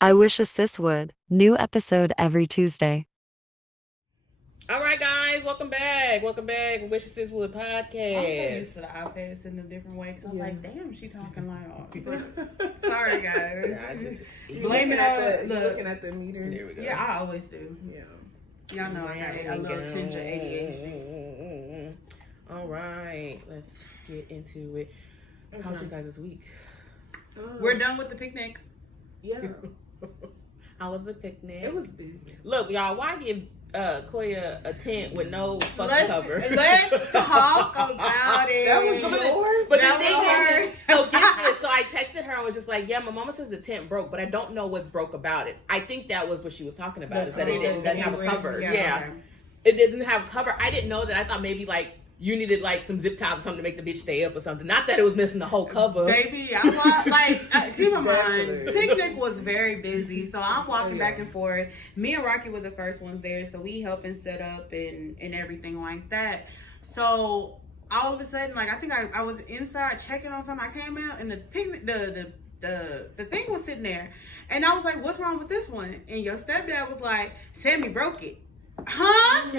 I wish a sis would. New episode every Tuesday. All right, guys, welcome back. Welcome back. Wish It Sis Would I'm so podcast. used to the iPads in a different way because I was like, damn, she talking like, sorry guys. I just Blame it on You're looking at the meter. There we go. Yeah, I always do. Yeah. Y'all know I got a little tinge of ADHD. All right, let's get into it. How's your guys' week? We're done with the picnic. Yeah. How was the picnic? It was busy. Look, y'all, why give Koya a tent with no fucking Let's cover? talk about it. That was yours? But the That thing was is, so get this. So I texted her and was just like, yeah, my mama says the tent broke, but I don't know what's broke about it. I think that was what she was talking about, is that it doesn't have a cover. Yeah. Okay. It didn't have cover. I didn't know that. I thought maybe like you needed like some zip ties or something to make the bitch stay up or something. Not that it was missing the whole cover. Baby, I was like, keep in That's mind, hilarious. picnic was very busy, so I'm walking back and forth. Me and Rocky were the first ones there, so we helping set up and everything like that. So all of a sudden, like I think I was inside checking on something. I came out and the picnic, the thing was sitting there, and I was like, "What's wrong with this one?" And your stepdad was like, "Sammy broke it." Huh?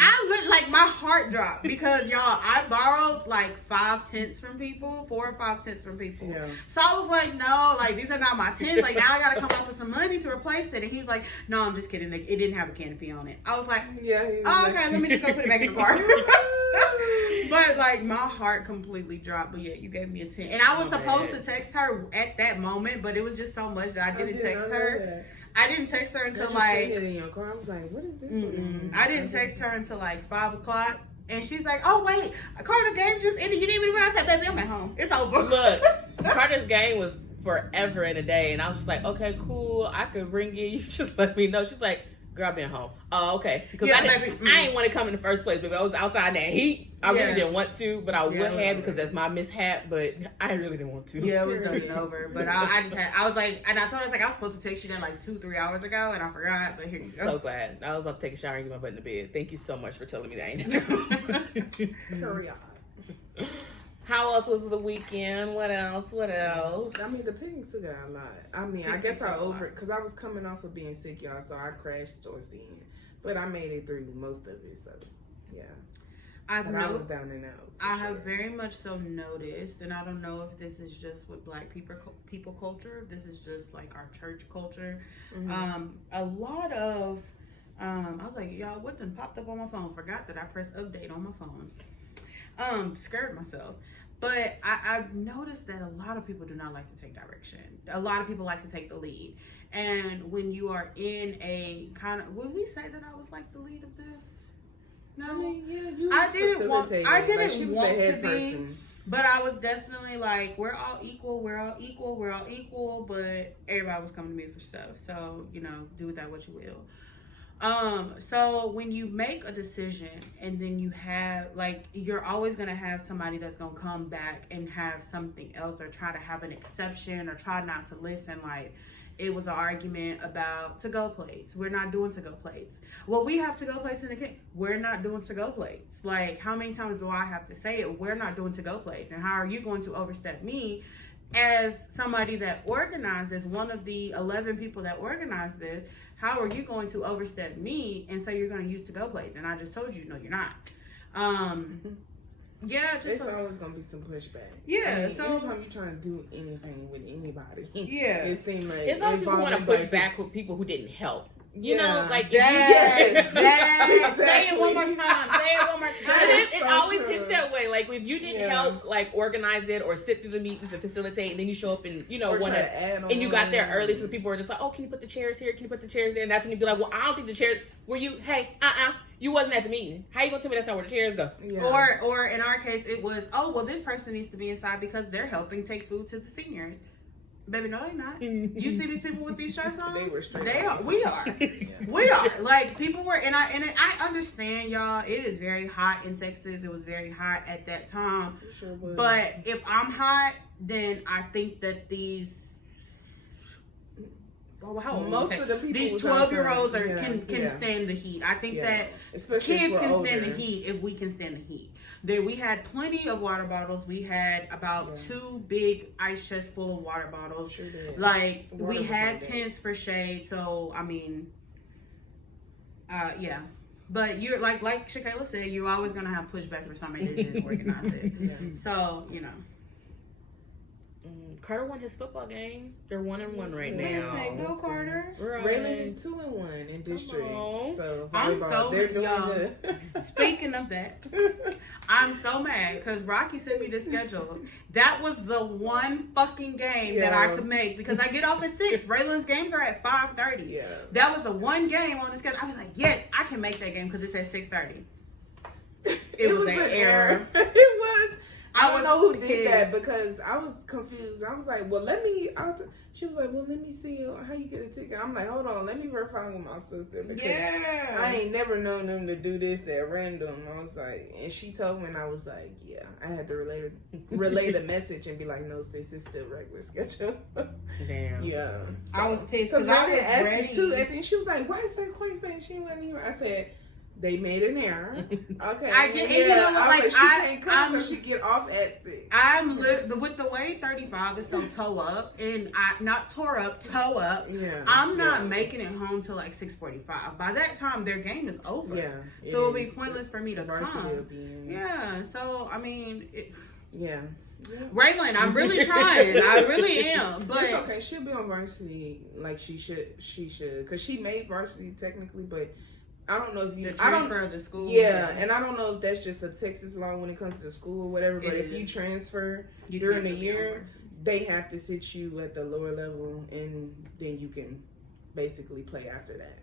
I looked like my heart dropped because y'all, I borrowed like 5 tents from people, 4 or 5 tents from people. Yeah. So I was like, no, like these are not my tents. Like now I gotta come up with some money to replace it. And he's like, no, I'm just kidding. It didn't have a canopy on it. I was like, Yeah. oh, okay, let me just go put it back in the car. But like my heart completely dropped. But yeah, you gave me a tent, and I was supposed to text her at that moment, but it was just so much that I didn't text her. I didn't text her until like. it in your car. I was like, what is this? I didn't text her until like 5 o'clock, and she's like, "Oh wait, Carter game just ended. You didn't even realize that, baby. I'm at home. It's over." Look, Carter's game was forever and a day, and I was just like, okay, cool. I could bring you. You just let me know. She's like, girl, I've been home. Oh, okay. Because Yeah, I baby. ain't want to come in the first place, baby. I was outside in that heat. I Yeah. really didn't want to, but I would it was have because that's my mishap. But I really didn't want to. Yeah, it was done and over. But I was like, and I told her, I was like, I was supposed to text you that like 2-3 hours ago, and I forgot. But here you go. So glad. I was about to take a shower and get my butt in the bed. Thank you so much for telling me that. I ain't Hurry up. How else was the weekend? What else? What else? I mean, the picnic took out a lot. I mean, I guess I over it because I was coming off of being sick, y'all, so I crashed towards the end. But I made it through most of it, so yeah. I was down and out. I have very much so noticed, and I don't know if this is just with Black people culture. If this is just like our church culture. Mm-hmm. A lot of, I was like, y'all, what done popped up on my phone? Forgot that I pressed update on my phone. Scared myself. But I've noticed that a lot of people do not like to take direction. A lot of people like to take the lead. And when you are in a kind of, would we say that I was like the lead of this? No, I mean, yeah, you I didn't want. I didn't she was want the to head be, person. but I was definitely like, we're all equal. We're all equal. We're all equal. But everybody was coming to me for stuff. So do with that what you will. So when you make a decision and then you have like, you're always gonna have somebody that's gonna come back and have something else or try to have an exception or try not to listen. Like, it was an argument about to-go plates. We're not doing to-go plates. Well, we have to-go plates in the kitchen. We're not doing to-go plates. Like, how many times do I have to say it? We're not doing to-go plates. And how are you going to overstep me as somebody that organized this, one of the 11 people that organized this? How are you going to overstep me and say you're going to use to-go plates? And I just told you, no, you're not. Yeah, just There's always gonna be some pushback. Yeah, I mean, so anytime you're trying to do anything with anybody, yeah, it seems like It's always people want to push like, back with people who didn't help. You Yeah. know, like yes, Yes. Say it one more time. Say it one more time. It so always true. hits that way. Like if you didn't help, like organize it or sit through the meetings and facilitate, and then you show up and or want try to, add on. and you got there early, so the people are just like, oh, can you put the chairs here? Can you put the chairs there? And that's when you be like, well, I don't think the chairs. Were you? Hey, you wasn't at the meeting. How you gonna tell me that's not where the chairs go? Yeah. Or in our case, it was, oh, well, this person needs to be inside because they're helping take food to the seniors. Baby, no, they're not. You see these people with these shirts on? They were straight. They are. We are. We are. Like, people were, and I understand, y'all. It is very hot in Texas. It was very hot at that time. It sure was. But if I'm hot, then I think that these how old Most was of the people these was 12-year-olds outside. can stand the heat. I think that especially kids for can older. stand the heat if we can stand the heat. There, we had plenty of water bottles. We had about 2 big ice chests full of water bottles. Sure did. Like Water we had was like tents for shade. So I mean, yeah. But you're like Shakayla said, you're always gonna have pushback for somebody that didn't organize it. So you know. Carter won his football game. They're 1-1 right Listen, now. go Carter. Right. Raylan is 2-1 in district. So I'm so they're doing young. good. Speaking of that, I'm so mad because Rocky sent me the schedule. That was the one fucking game that I could make because I get off at 6. Raylan's games are at 5:30. Yeah. That was the one game on the schedule. I was like, yes, I can make that game because it's at 6:30. It was an error. It was. I don't know who did pissed. that because I was confused. I was like, well, let me. She was like, well, let me see how you get a ticket. I'm like, hold on, let me verify with my sister. Because I ain't never known them to do this at random. I was like, and she told me, and I was like, yeah. I had to relay the message and be like, no, sis, it's still regular schedule. Damn. Yeah. So, I was pissed because I was asked ready. me too, and then she was like, why is that Queen saying she wasn't here? I said, they made an error. Okay. I get, and you know what, like, she can't come because she get off at 6. I'm with the way 35 is so toe up, and not tore up, toe up. Yeah. I'm not making it home till like 6:45. By that time, their game is over. Yeah. So it'll be pointless for me to come. Will be in. Yeah. So I mean, Yeah. Raylan, I'm really trying. I really am. But it's okay. She'll be on varsity like she should. Because she made varsity technically, but I don't know if you. I don't transfer the school. Yeah, and I don't know if that's just a Texas law when it comes to the school or whatever. But if you is. transfer You during the can't be year, on varsity. they have to sit you at the lower level, and then you can basically play after that.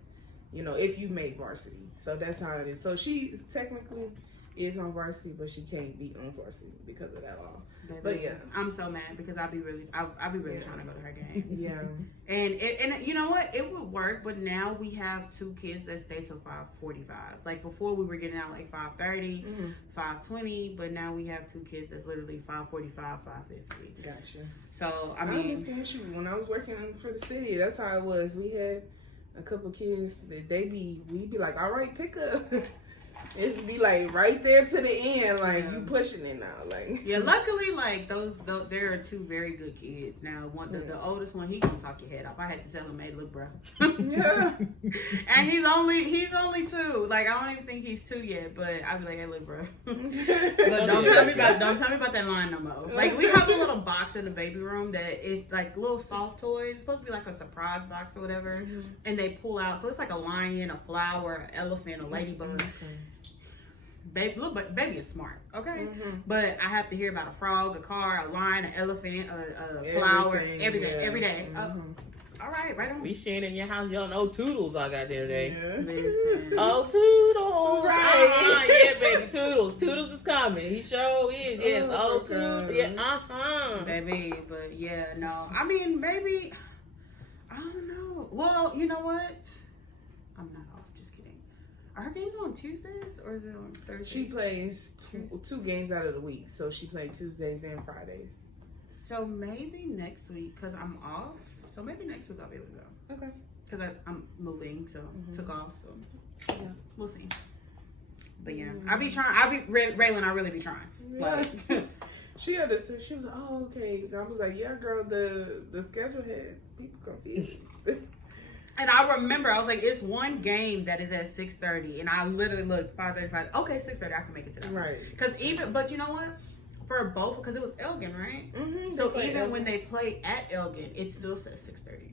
You know, if you make varsity. So that's how it is. So she technically is on varsity, but she can't be on varsity because of that law. But yeah, I'm so mad because I'll be really trying to go to her games. Yeah. And you know what? It would work, but now we have 2 kids that stay till 5:45. Like before, we were getting out like 5:30, 5:20, but now we have 2 kids that's literally 5:45, 5:50. Gotcha. So I understand you. When I was working for the city, that's how it was. We had a couple kids that we'd be like, all right, pick up. It'd be like right there to the end, like you pushing it now, like luckily, like those there are 2 very good kids. Now, the oldest one, he can talk your head off. I had to tell him, "Hey, look, bro." Yeah. And he's only 2. Like I don't even think he's 2 yet, but I'd be like, "Hey, look, bro." Look, don't tell me about that line no more. Like we have a little box in the baby room that is like little soft toys. It's supposed to be like a surprise box or whatever, and they pull out. So it's like a lion, a flower, an elephant, a ladybug. Baby is smart, okay? But I have to hear about a frog, a car, a lion, an elephant, a flower, every day. All right on. We sharing in your house. You don't know Toodles I got there today. Yeah. Listen. Oh, Toodles. Right. Yeah, baby. Toodles. Toodles is coming. He sure is. Yes. Oh, Toodles. Yeah. Baby, but yeah, no. I mean, maybe, I don't know. Well, you know what? I'm not off. Just kidding. Are her games on Tuesdays or is it on Thursdays? She plays 2 games out of the week, so she played Tuesdays and Fridays. So maybe next week, because I'm off. So maybe next week I'll be able to go. Okay. Because I'm moving, so took off. So yeah, we'll see. But yeah, I be trying. Raylan, I really be trying. Like, she understood. She was like, oh, okay. I was like, yeah, girl, the schedule had people confused. and I remember, I was like, it's one game that is at 6:30, and I literally looked 5:35. Okay, 6:30, I can make it to that. Right. But you know what? For both, because it was Elgin, right? So even when they play at Elgin, it still says 6:30.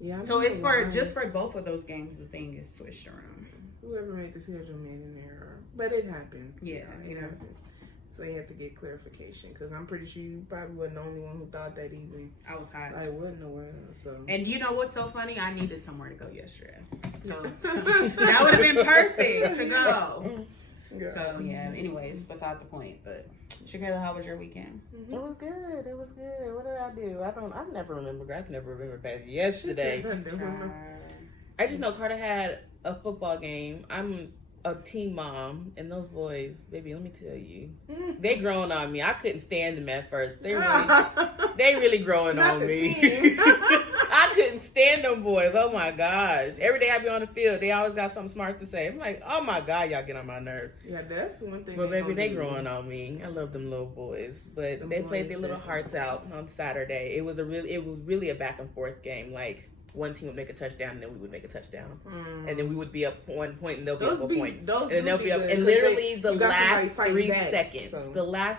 Yeah. So it's for both of those games. The thing is switched around. Whoever made the schedule made an error, but it happens. Yeah, it happens. So you have to get clarification because I'm pretty sure you probably wasn't the only one who thought that either. I was hot. I wasn't nowhere. So. And you know what's so funny? I needed somewhere to go yesterday, so that would have been perfect to go. Yeah. So yeah. Anyways, beside the point. But Shakayla, how was your weekend? It was good. It was good. What did I do? I never remember. I can never remember past yesterday. I just know Carter had a football game. I'm a teen mom, and those boys, baby, let me tell you, they growing on me. I couldn't stand them at first. They really growing on me. I couldn't can't stand them boys. Oh my gosh. Every day I be on the field, they always got something smart to say. I'm like, oh my God, y'all get on my nerves. Yeah, that's the one thing. But baby, they growing on me. I love them little boys. But they played their little hearts out on Saturday. It was really a back and forth game. Like, one team would make a touchdown, and then we would make a touchdown, and then we would be up 1 point, and they'll be up a point, and then they'll be up. And literally, the last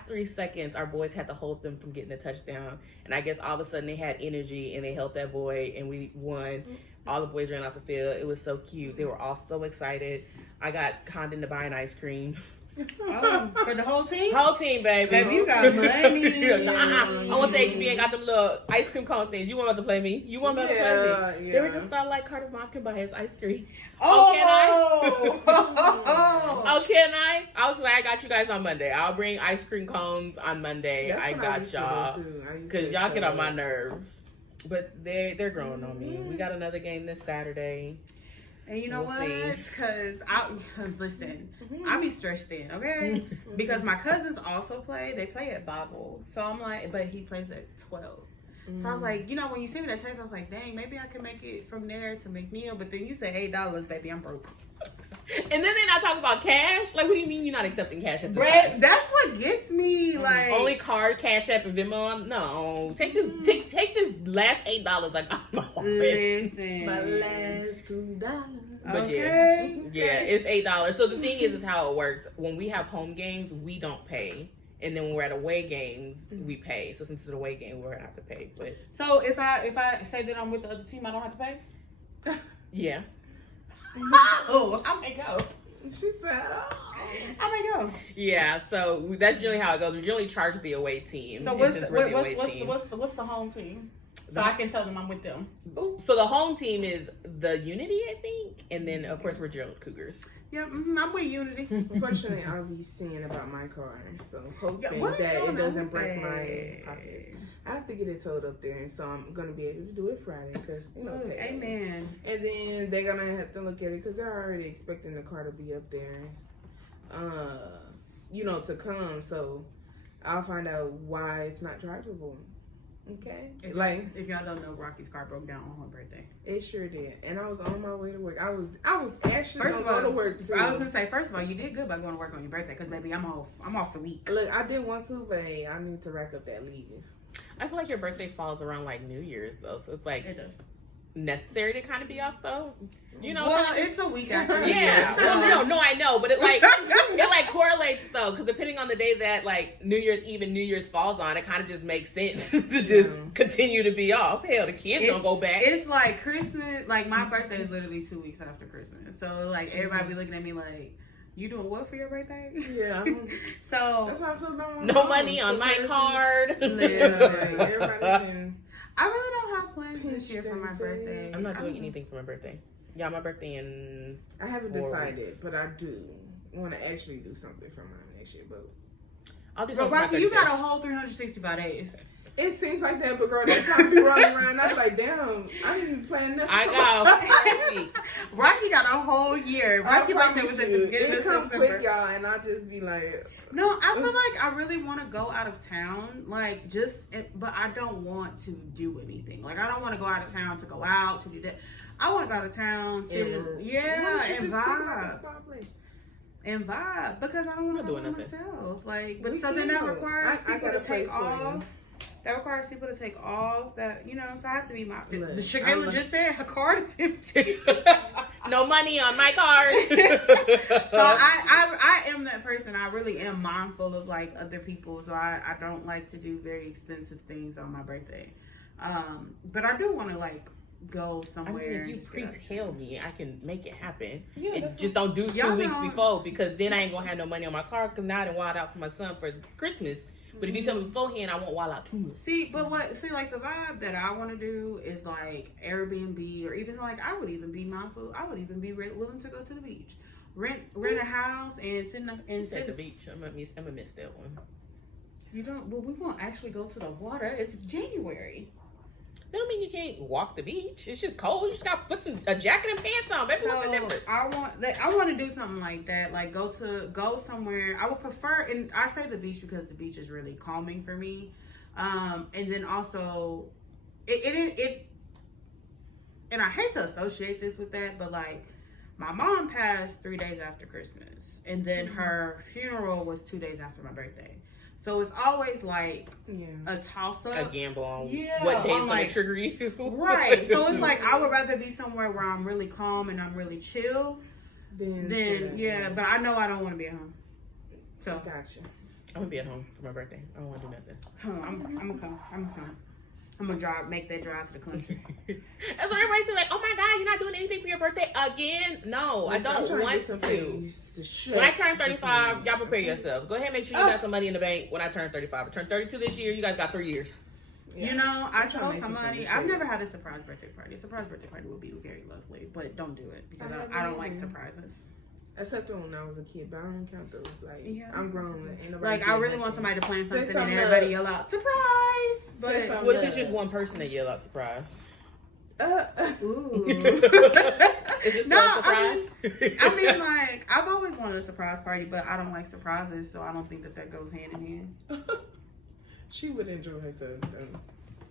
3 seconds, our boys had to hold them from getting a touchdown. And I guess all of a sudden they had energy, and they helped that boy, and we won. All the boys ran off the field. It was so cute. They were all so excited. I got conned into buying ice cream. For the whole team? Whole team, baby. Baby, you got money. I went to HB and got them little ice cream cone things. You want to play me? You want to play me? Yeah. They were just like, Carter's mom can buy his ice cream. Oh, can I? Oh, can I? I was like, I got you guys on Monday. I'll bring ice cream cones on Monday. I got y'all. Because y'all get on my nerves. But they're growing on me. We got another game this Saturday. And you know what? Because listen, I be stressed in, okay? Because my cousins also play. They play at Bible. So I'm like, but he plays at 12. So I was like, you know, when you sent me that text, I was like, dang, maybe I can make it from there to McNeil. But then you say $8, baby, I'm broke. And then they're not talking about cash. Like, what do you mean you're not accepting cash at the time? That's what gets me. Like, only card, Cash App, and Venmo. No, take this. Take this last $8. Like, listen, my last $2. But okay. yeah, it's $8. So the thing is how it works. When we have home games, we don't pay. And then when we're at away games, we pay. So since it's an away game, we're gonna have to pay. But so if I say that I'm with the other team, I don't have to pay. Yeah. Oh, I may go. She said, "Oh, I may go." Yeah. So that's generally how it goes. We generally charge the away team. So what's the home team? So I can tell them I'm with them. So the home team is the Unity, I think, and then of course we're Gerald Cougars. Yeah, I'm with Unity. Unfortunately, I'll be seeing about my car, so hoping that it doesn't break my pockets. I have to get it towed up there, and so I'm gonna be able to do it Friday because amen. And then they're gonna have to look at it because they're already expecting the car to be up there, to come. So I'll find out why it's not drivable. Okay. If y'all don't know, Rocky's car broke down on her birthday. It sure did. And I was on my way to work. I was actually going to go to work too. I was gonna say, first of all, you did good by going to work on your birthday, because baby, I'm off the week. Look, I did want to, but hey, I need to rack up that leave. I feel like your birthday falls around like New Year's though, so it's like it does. Necessary to kind of be off though. Well, it's a week after. Yeah. So no, I know, but it correlates though, because depending on the day that like New Year's Eve and New Year's falls on, it kind of just makes sense to just continue to be off. Hell, the kids don't go back. It's like Christmas. Like my birthday is literally 2 weeks after Christmas, so like everybody be looking at me like, you doing what for your birthday? Yeah. So that's how I feel about no money on my card. Everybody can. I really don't have plans this year for my birthday. I'm not doing anything for my birthday. Yeah, my birthday in. I haven't decided, but I do want to actually do something for mine next year. But I'll do something. Rocky, you got a whole 365 days. It seems like that, but girl, that time be running around. I was like, damn, I didn't plan nothing. I got 4 weeks. Rocky got a whole year. Rocky birthday was at the beginning of September. Quick, y'all, and I just be like, no, I feel like I really want to go out of town, but I don't want to do anything. Like I don't want to go out of town to go out to do that. I want to go out of town, and vibe because I don't want to do it myself. Like, but something that requires people to take off. That requires people to take off. So I have to be my. The Shakayla just said her card is empty. No money on my card. So I am that person. I really am mindful of like other people. So I don't like to do very expensive things on my birthday. But I do want to like go somewhere. I mean, if you pre-tell me, I can make it happen. Yeah, just don't do 2 weeks before, because then I ain't gonna have no money on my card, because now I done wild out for my son for Christmas. But if you tell me beforehand, I won't wild out too much. Like the vibe that I want to do is like Airbnb, or even like I would even be mindful. I would even be willing to go to the beach, rent a house and sit at the beach. I'm gonna miss that one. You don't. Well, we won't actually go to the water. It's January. That don't mean you can't walk the beach. It's just cold. You just got to put a jacket and pants on. That's what's the difference. I want to do something like that. Like go somewhere. I would prefer, and I say the beach because the beach is really calming for me. And then also, it and I hate to associate this with that, but like my mom passed 3 days after Christmas, and then her funeral was 2 days after my birthday. So it's always like a toss up, a gamble on what day is going to trigger you. Right. So it's like I would rather be somewhere where I'm really calm and I'm really chill than but I know I don't want to be at home. So gotcha. I'm gonna be at home for my birthday. I don't want to do nothing. I'm gonna come. I'm gonna make that drive to the country. That's what everybody's saying. Like, oh my God, you're not doing anything for your birthday again? No, I don't want to. When I turn 35, y'all prepare yourselves. Go ahead and make sure you got some money in the bank when I turn 35. I turn 32 this year. You guys got 3 years. Yeah. You know, I told somebody, I've never had a surprise birthday party. A surprise birthday party would be very lovely, but don't do it because I don't like surprises. Except when I was a kid, but I don't count those. Like, I'm grown. Like, I really want somebody to plan something and everybody yell out, surprise! But what if it's just one person that yell out, surprise? Ooh. Is it still a surprise? I mean, like, I've always wanted a surprise party, but I don't like surprises, so I don't think that goes hand in hand. She would enjoy herself, though.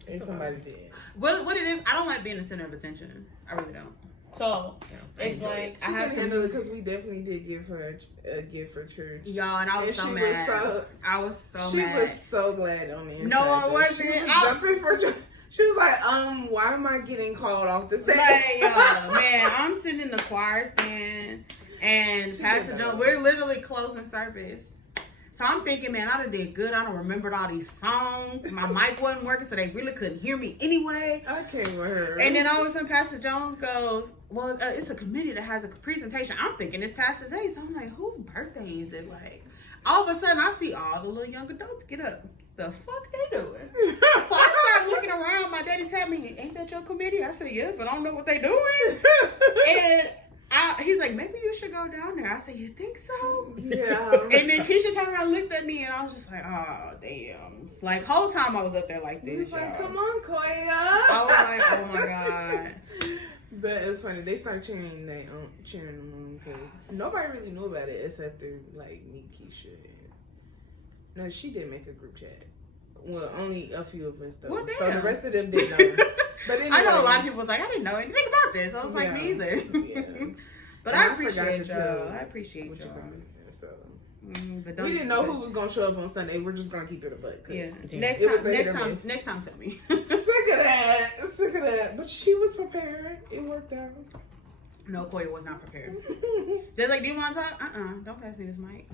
If somebody did. What it is, I don't like being the center of attention. I really don't. So it's like I have to handle it because we definitely did give her a gift for church, y'all, and I was so mad. I was so mad. She was so glad on the inside. No, I wasn't. She was jumping for church. She was like, why am I getting called off the stage? Like, man, I'm sitting in the choir stand, and Pastor Joe, we're literally closing service. So I'm thinking, man, I done did good. I done remembered all these songs. My mic wasn't working, so they really couldn't hear me anyway. I can't with her. And then all of a sudden, Pastor Jones goes, well, it's a committee that has a presentation. I'm thinking it's Pastor Zay. So I'm like, whose birthday is it? Like, all of a sudden, I see all the little young adults get up. The fuck they doing? So I started looking around. My daddy told me, ain't that your committee? I said, yeah, but I don't know what they doing. And he's like, maybe you should go down there. I said, you think so? Yeah. And then Keisha turned around and looked at me, and I was just like, oh, damn. Like, whole time I was up there like this, he was like, come on, Koya. I was like, oh, my God. But it's funny. They started cheering them on because nobody really knew about it except for, like, me, Keisha. No, she did make a group chat. Well, only a few of us, though. Well, damn. So the rest of them didn't know. But anyway, I know a lot of people was like, I didn't know anything about this. I was like, me either. Yeah. But I appreciate y'all. I appreciate y'all. So, but we didn't know who was gonna show up on Sunday. We're just gonna keep it a buck. Yeah. Next time, tell me. Sick of that. But she was prepared. It worked out. No, Koya was not prepared. They're like, do you want to talk? Don't pass me this mic.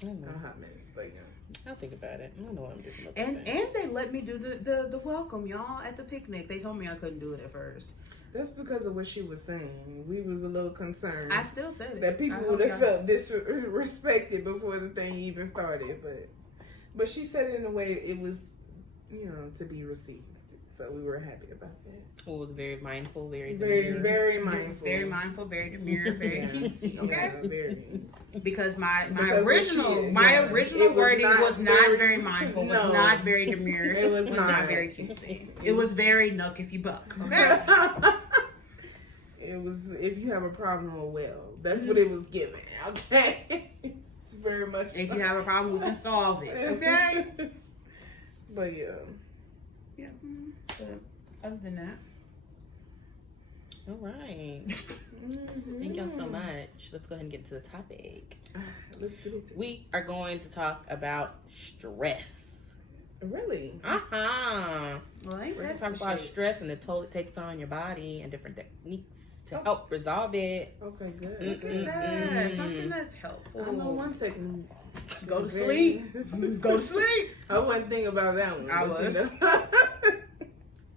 I don't know how many, but yeah. I'll think about it. I don't know what I'm doing. And they let me do the welcome, y'all, at the picnic. They told me I couldn't do it at first. That's because of what she was saying. We was a little concerned. I still said it. That people would have felt disrespected before the thing even started. But she said it in a way it was, to be received. So we were happy about that. Well, it was very mindful, very mindful. Very mindful, very demure, very cutesy, okay? Yeah, very. Because my original wording was not very mindful, was not very demure, it was not very cutesy. It was very nuck if you buck, okay? It was if you have a problem or well. That's what it was given, okay? It's very much. If you have a problem, we can solve it, okay? But yeah. Yeah. But other than that. All right. Thank y'all so much. Let's go ahead and get to the topic. Let's do it. We are going to talk about stress. Really? Well, Well, we're going to talk about stress and the toll it takes on your body and different techniques to help resolve it. Okay, good. Look at that. Something that's helpful. I know one technique. Go to sleep. Go to sleep. I wasn't thinking about that one. I was.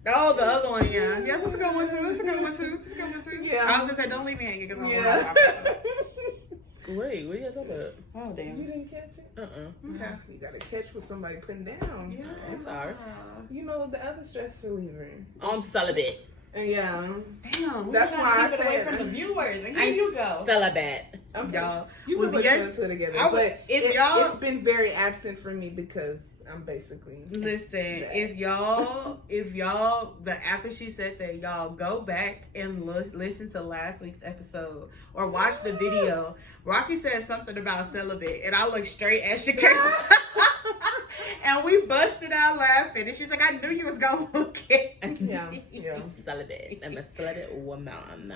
Oh, the other one, yeah. Yes, it's a good one too. Yeah. I was gonna say, don't leave me hanging because I'm Wait, what are you talking about? Oh, damn. You didn't catch it? Okay. You gotta catch what somebody putting down. Yeah. I'm sorry. The other stress reliever. I'm celibate. Yeah. Damn. That's why I away said from the viewers. And here you go. Celibate. I'm y'all. You can listen to it together. But if y'all, it's been very absent for me because I'm basically. Listen, that. if y'all, after she said that, y'all go back and listen to last week's episode or watch the video. Rocky said something about celibate, and I looked straight at Shakira. And we busted out laughing. And she's like, I knew you was going to look at me. Yeah. Celibate. I'm a celibate woman.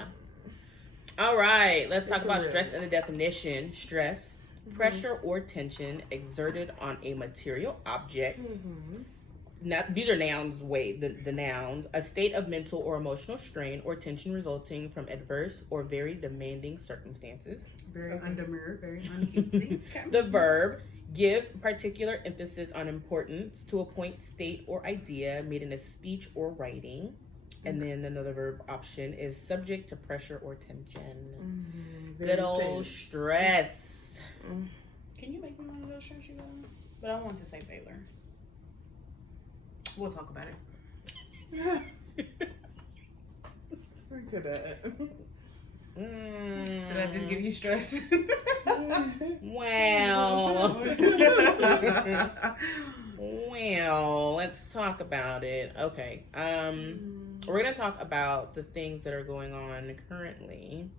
All right. Let's talk about stress and the definition. Stress, pressure or tension exerted on a material object. Now, these are nouns. The nouns. A state of mental or emotional strain or tension resulting from adverse or very demanding circumstances. Very undermirrored, very uncutesy. The verb. Give particular emphasis on importance to a point, state, or idea made in a speech or writing. And then another verb option is subject to pressure or tension. Good old stress. Can you make me one of those shirts you got? But I want to say Baylor. We'll talk about it. Look at that. Did I just give you stress? Well, let's talk about it. Okay. We're gonna talk about the things that are going on currently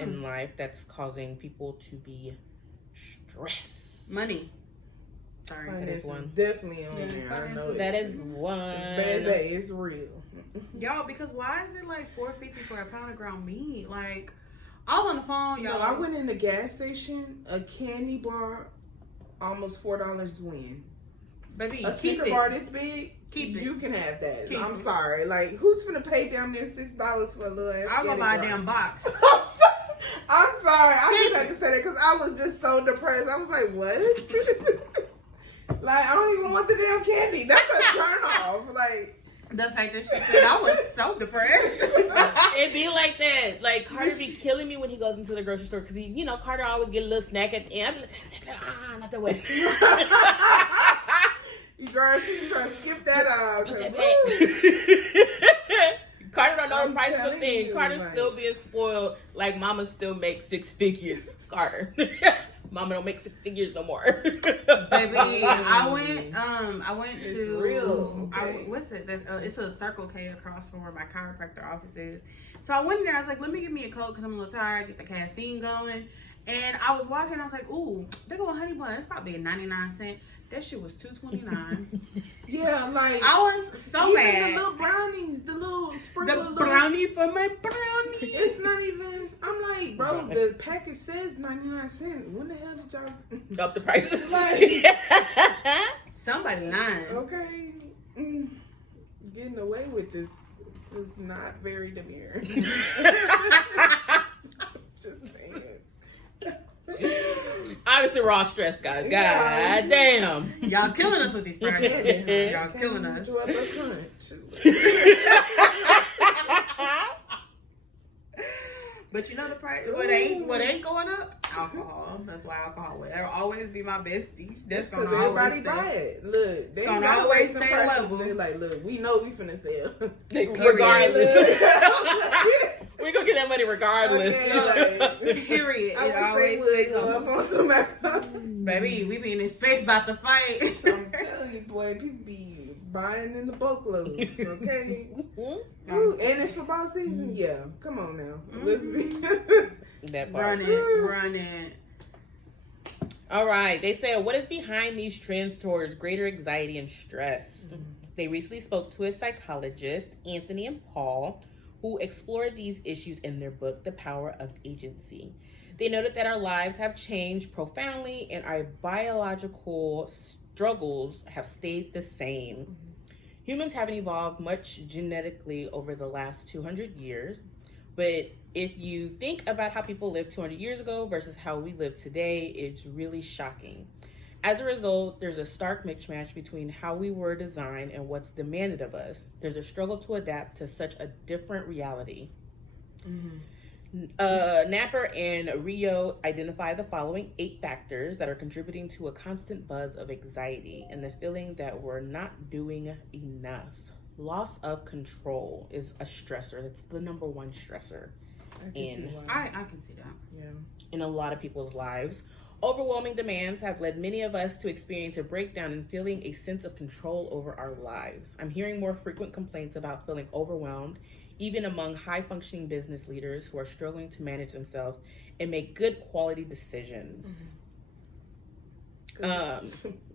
in life that's causing people to be stressed. Money. Sorry, Finance that is one. Definitely on there. I know That is one. Bad day. It's real. Y'all, because why is it like $4.50 for a pound of ground meat? Like, I was on the phone, y'all. No, I went in the gas station. A candy bar, almost $4 win. Baby, A keep Snicker it. bar this big, Keep it. you can have that. Keep I'm it. sorry. Like, who's finna pay down there $6 for a little ass I'll go candy buy a bar? damn box. I'm sorry. I just had to say that because I was just so depressed. I was like, what? Like, I don't even want the damn candy. That's a turn off. Like, The fact that she said I was so depressed. It be like that. Like, Carter be killing me when he goes into the grocery store because he, Carter always get a little snack at the end. I'm like, not that way. you trying to skip that out. Carter don't know the price of a telling thing. you, Carter's like- still being spoiled. Like, mama still makes 6 figures. Carter. Mama don't make 6 figures no more. Baby, I went It's to real, okay. what's it? It's a Circle K across from where my chiropractor office is. So I went in there. I was like, let me give me a Coke because I'm a little tired. Get the caffeine going. And I was walking. I was like, ooh, they go honey bun. It's probably 99¢. That shit was $2.29. Yeah, like, I was so even mad. the little brownies, the little sprinkle, The little, brownie for my brownie. it's not even. I'm like, bro, the package says 99¢. When the hell did y'all? Up the prices. Like, Somebody lying. okay, getting away with this is not very demure. Just saying. Obviously, we're all stressed, guys. Yeah. God damn. Y'all killing us with these prices. Y'all killing us. Enjoy the crunch. But you know the price. What ain't going up? Alcohol. That's why alcohol will always be my bestie. That's gonna Because everybody always buy stay. it. Look, they gonna gotta always raise some stay prices. level. They're like, look, we know we finna sell. Regardless. We're going to get that money regardless. Okay, like, Period. I It wish they always would stays go level. up on some. Baby, we be in this space about to fight. I'm telling you, boy, people be buying in the boatloads, okay? Ooh, and it's football season? Yeah. Come on now. Let's be. That part. Run it. All right. They said, what is behind these trends towards greater anxiety and stress? They recently spoke to a psychologist, Anthony and Paul, who explored these issues in their book, The Power of Agency. They noted that our lives have changed profoundly and our biological struggles have stayed the same. Humans haven't evolved much genetically over the last 200 years, but if you think about how people lived 200 years ago versus how we live today, it's really shocking. As a result, there's a stark mismatch between how we were designed and what's demanded of us. There's a struggle to adapt to such a different reality. Napper and Rio identify the following 8 factors that are contributing to a constant buzz of anxiety and the feeling that we're not doing enough. Loss of control is a stressor. That's the number one stressor I can see that. in a lot of people's lives. Overwhelming demands have led many of us to experience a breakdown in feeling a sense of control over our lives. I'm hearing more frequent complaints about feeling overwhelmed, even among high-functioning business leaders who are struggling to manage themselves and make good quality decisions.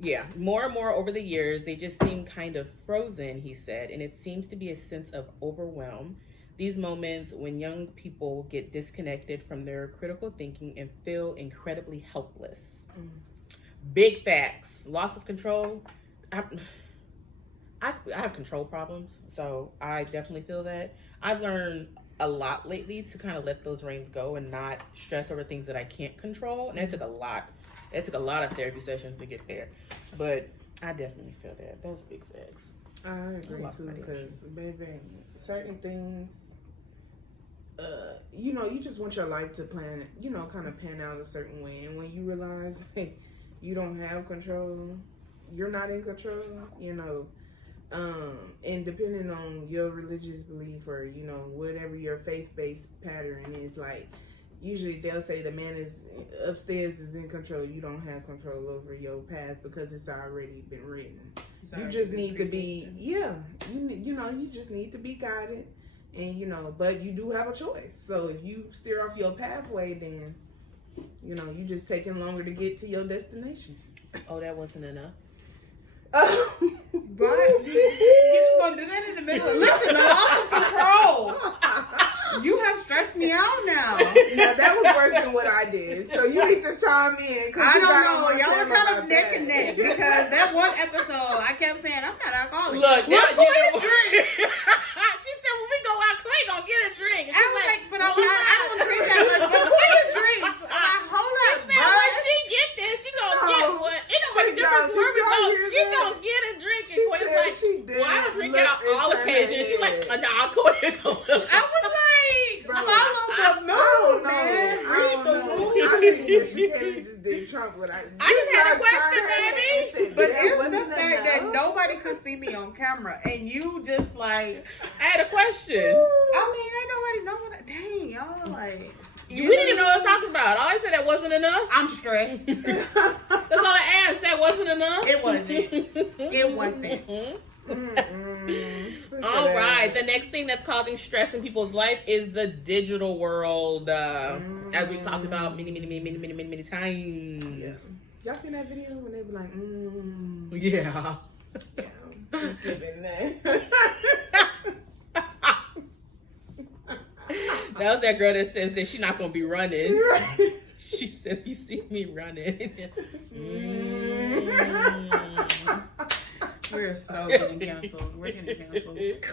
Yeah, more and more over the years, they just seem kind of frozen, he said, and it seems to be a sense of overwhelm. These moments when young people get disconnected from their critical thinking and feel incredibly helpless. Big facts. Loss of control. I have control problems, so I definitely feel that. I've learned a lot lately to kind of let those reins go and not stress over things that I can't control, and it took a lot. It took a lot of therapy sessions to get there, but I definitely feel that. That's big facts. I agree too, because baby, certain things, you just want your life to plan, kind of pan out a certain way, and when you realize you don't have control, you're not in control, and depending on your religious belief or whatever your faith-based pattern is, like, usually they'll say the man is upstairs is in control. You don't have control over your path because it's already been written. You just need to be, you just need to be guided, and but you do have a choice. So if you steer off your pathway, then you just taking longer to get to your destination. Oh, that wasn't enough. Oh, right. You just gonna do that in the middle of listen, the loss of control. You have stressed me out now. Now that was worse than what I did. So you need to chime in. I don't know. Y'all are kind of neck and neck because that one episode I kept saying I'm not alcoholic. Look, let's go get a drink. She said when we go out, Clay gonna get a drink. I was like, but I don't drink that much. But what are drinks? Hold up, bro. When she get there, she gonna get one. It don't make a difference where we go. She gonna get a drink. And Quay's like, well, I don't drink out all occasions. She's like, no, I'll go ahead and go. I was like, follow the mood, man. Read the mood. I think that she just did Trump what I just had a question, baby. But it's the fact that nobody could see me on camera, and you just like, I had a question. I mean, ain't nobody know what. Dang, y'all like. We didn't even know what I was talking about. All I said that wasn't enough. I'm stressed. That's all I asked. That wasn't enough. It wasn't. It wasn't. All right. The next thing that's causing stress in people's life is the digital world, as we've talked about many times. Yes. Y'all seen that video when they were like, Yeah. That was that girl that says that she's not gonna be running. Right. She said, "You see me running." We're so getting canceled. We're getting canceled. This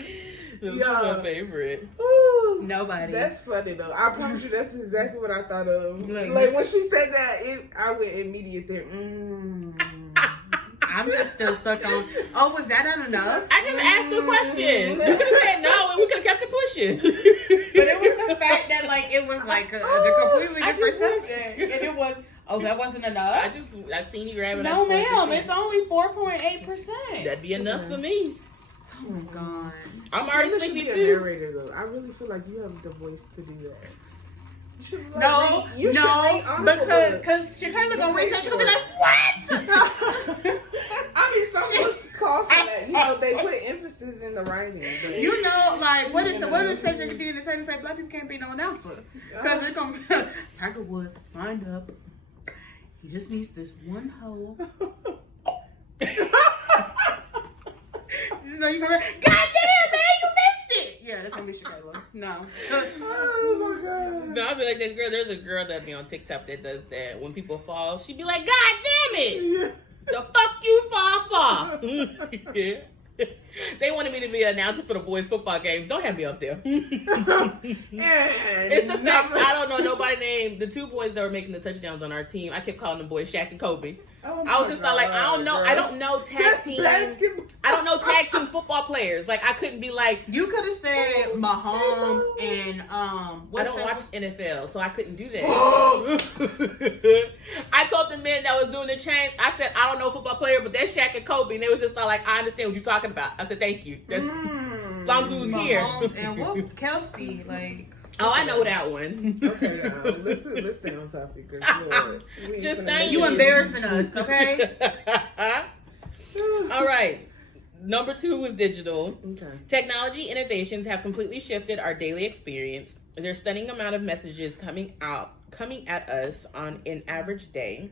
is my favorite. Ooh, nobody. That's funny though. I promise you, that's exactly what I thought of. Like when she said that, I went immediate there. I'm just still stuck on. Oh, was that not enough? I just asked you a question. You could have said no, and we could have kept it pushing. But it was the fact that like it was like a completely different subject, and it was. Oh, that wasn't enough. I seen you grab it. No, ma'am. It's only 4.8%. That'd be enough for me. Oh my god. I'm already sleepy too. Narrator though. I really feel like you have the voice to do that. You should because Chicago's gonna research. She'll be like, what? I mean, some books call for that. They put emphasis in the writing. But... like what is Cedric the Entertainer say? Black people can't be no announcer because it's gonna be Tiger Woods lined up. He just needs this one hole. You come God damn, man, you missed it. Yeah, that's gonna be Chicago. No. Oh my god. No, I'll be like that girl. There's a girl that be on TikTok that does that. When people fall, she be like, God damn it. The fuck you fall for. Yeah. They wanted me to be an announcer for the boys' football game. Don't have me up there. It's the fact I don't know nobody named the two boys that were making the touchdowns on our team. I kept calling them boys Shaq and Kobe. Oh I was just like, I don't know. Girl. I don't know tag team. I don't know tag team football players. Like I couldn't be like. You could have said Mahomes and I don't watch NFL, so I couldn't do that. I told the men that was doing the change. I said I don't know football player, but that's Shaq and Kobe, and they was just like, I understand what you're talking about. I said thank you. That's as long as we was here. And what Kelsey like. Oh, I know that one. Okay, let's stay on topic. 'Cause, Lord, we Just finna saying. make You it. embarrassing us, okay? All right. Number 2 was digital. Okay. Technology innovations have completely shifted our daily experience. There's a stunning amount of messages coming at us on an average day,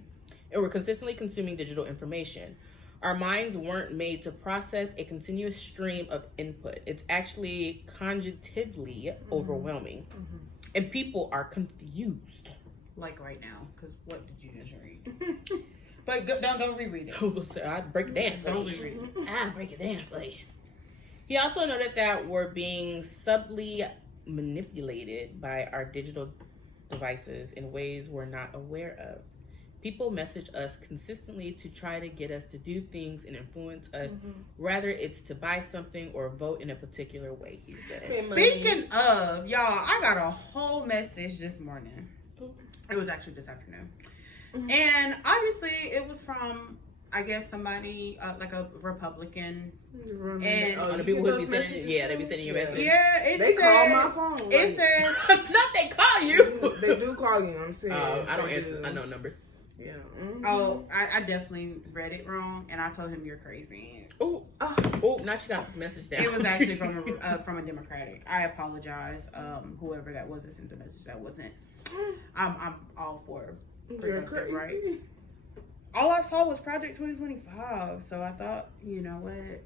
and we're consistently consuming digital information. Our minds weren't made to process a continuous stream of input. It's actually cognitively overwhelming. Mm-hmm. And people are confused. Like right now, because what did you just read? But don't reread it. I'd break it down for Don't you. reread it. I'll break it down for you. He also noted that we're being subtly manipulated by our digital devices in ways we're not aware of. People message us consistently to try to get us to do things and influence us. Rather, it's to buy something or vote in a particular way, he said. Speaking of, y'all, I got a whole message this morning. It was actually this afternoon. And obviously it was from, I guess, somebody like a Republican. And The people who be sending, they be sending your messages. yeah, They call my phone. It says Not they call you. They do call you. I'm serious. I don't They answer. do. I know numbers. Yeah. oh, I definitely read it wrong, and I told him you're crazy. Oh, now she got the message down. It was actually from a Democratic. I apologize, whoever that was that sent the message. That wasn't. I'm all for You're crazy. right? All I saw was Project 2025, so I thought, you know what?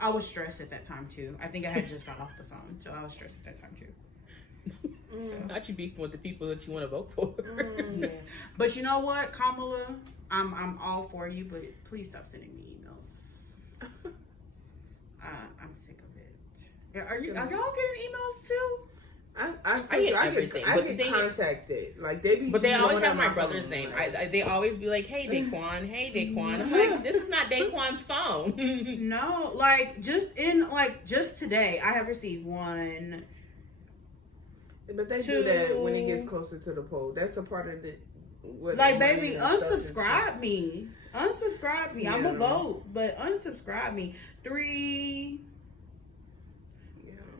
I was stressed at that time too. I think I had just got off the phone, so I was stressed at that time too. Not you beefing with the people that you want to vote for. Yeah, but you know what, Kamala, I'm all for you, but please stop sending me emails. I'm sick of it. Are y'all getting emails too? I get contacted. Like they be. But they always blowing have up my phone, brother's name. like- They always be like, "Hey Daquan, hey Daquan." I'm like, "This is not Daquan's phone." No, just today, I have received one. But they do that when it gets closer to the poll. That's a part of the. Like, baby, unsubscribe me. Unsubscribe me. I'm gonna vote, but unsubscribe me. 3,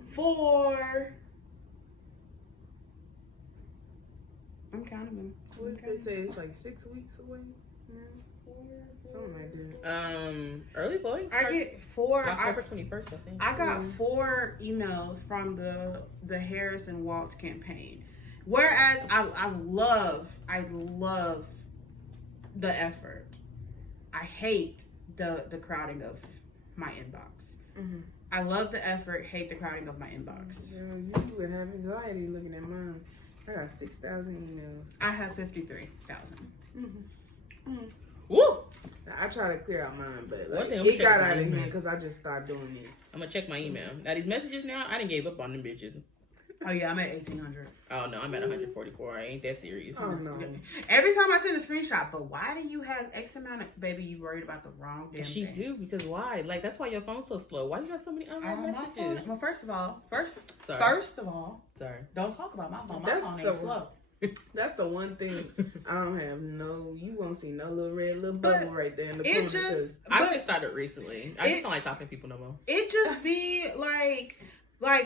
4. I'm counting them. What did they say? It's like 6 weeks away. Something like that. Early voting. I get 4. October 21st, I think. I got 4 emails from the Harris and Waltz campaign. Whereas I love the effort. I hate the crowding of my inbox. I love the effort, hate the crowding of my inbox. Girl, you would have anxiety looking at mine. I got 6,000 emails. I have 53,000. Woo! I try to clear out mine, but One like, thing, I'm it gonna got check out my of email. here because I just started doing it. I'm gonna check my email. Now these messages now, I didn't gave up on them bitches. Oh yeah, I'm at 1,800. Oh no, I'm at 144. I ain't that serious. Oh no. Every time I send a screenshot, but why do you have X amount of, baby, you worried about the wrong damn She thing. do, because why? Like, that's why your phone's so slow. Why you got so many unread My phone, messages? well, first of all, Sorry. don't talk about my phone. My That's phone the- ain't slow. That's the one thing I don't have. You won't see no little red little But bubble right there in the it corner. just- 'cause I But- just started recently. I just don't like talking to people no more. It just be like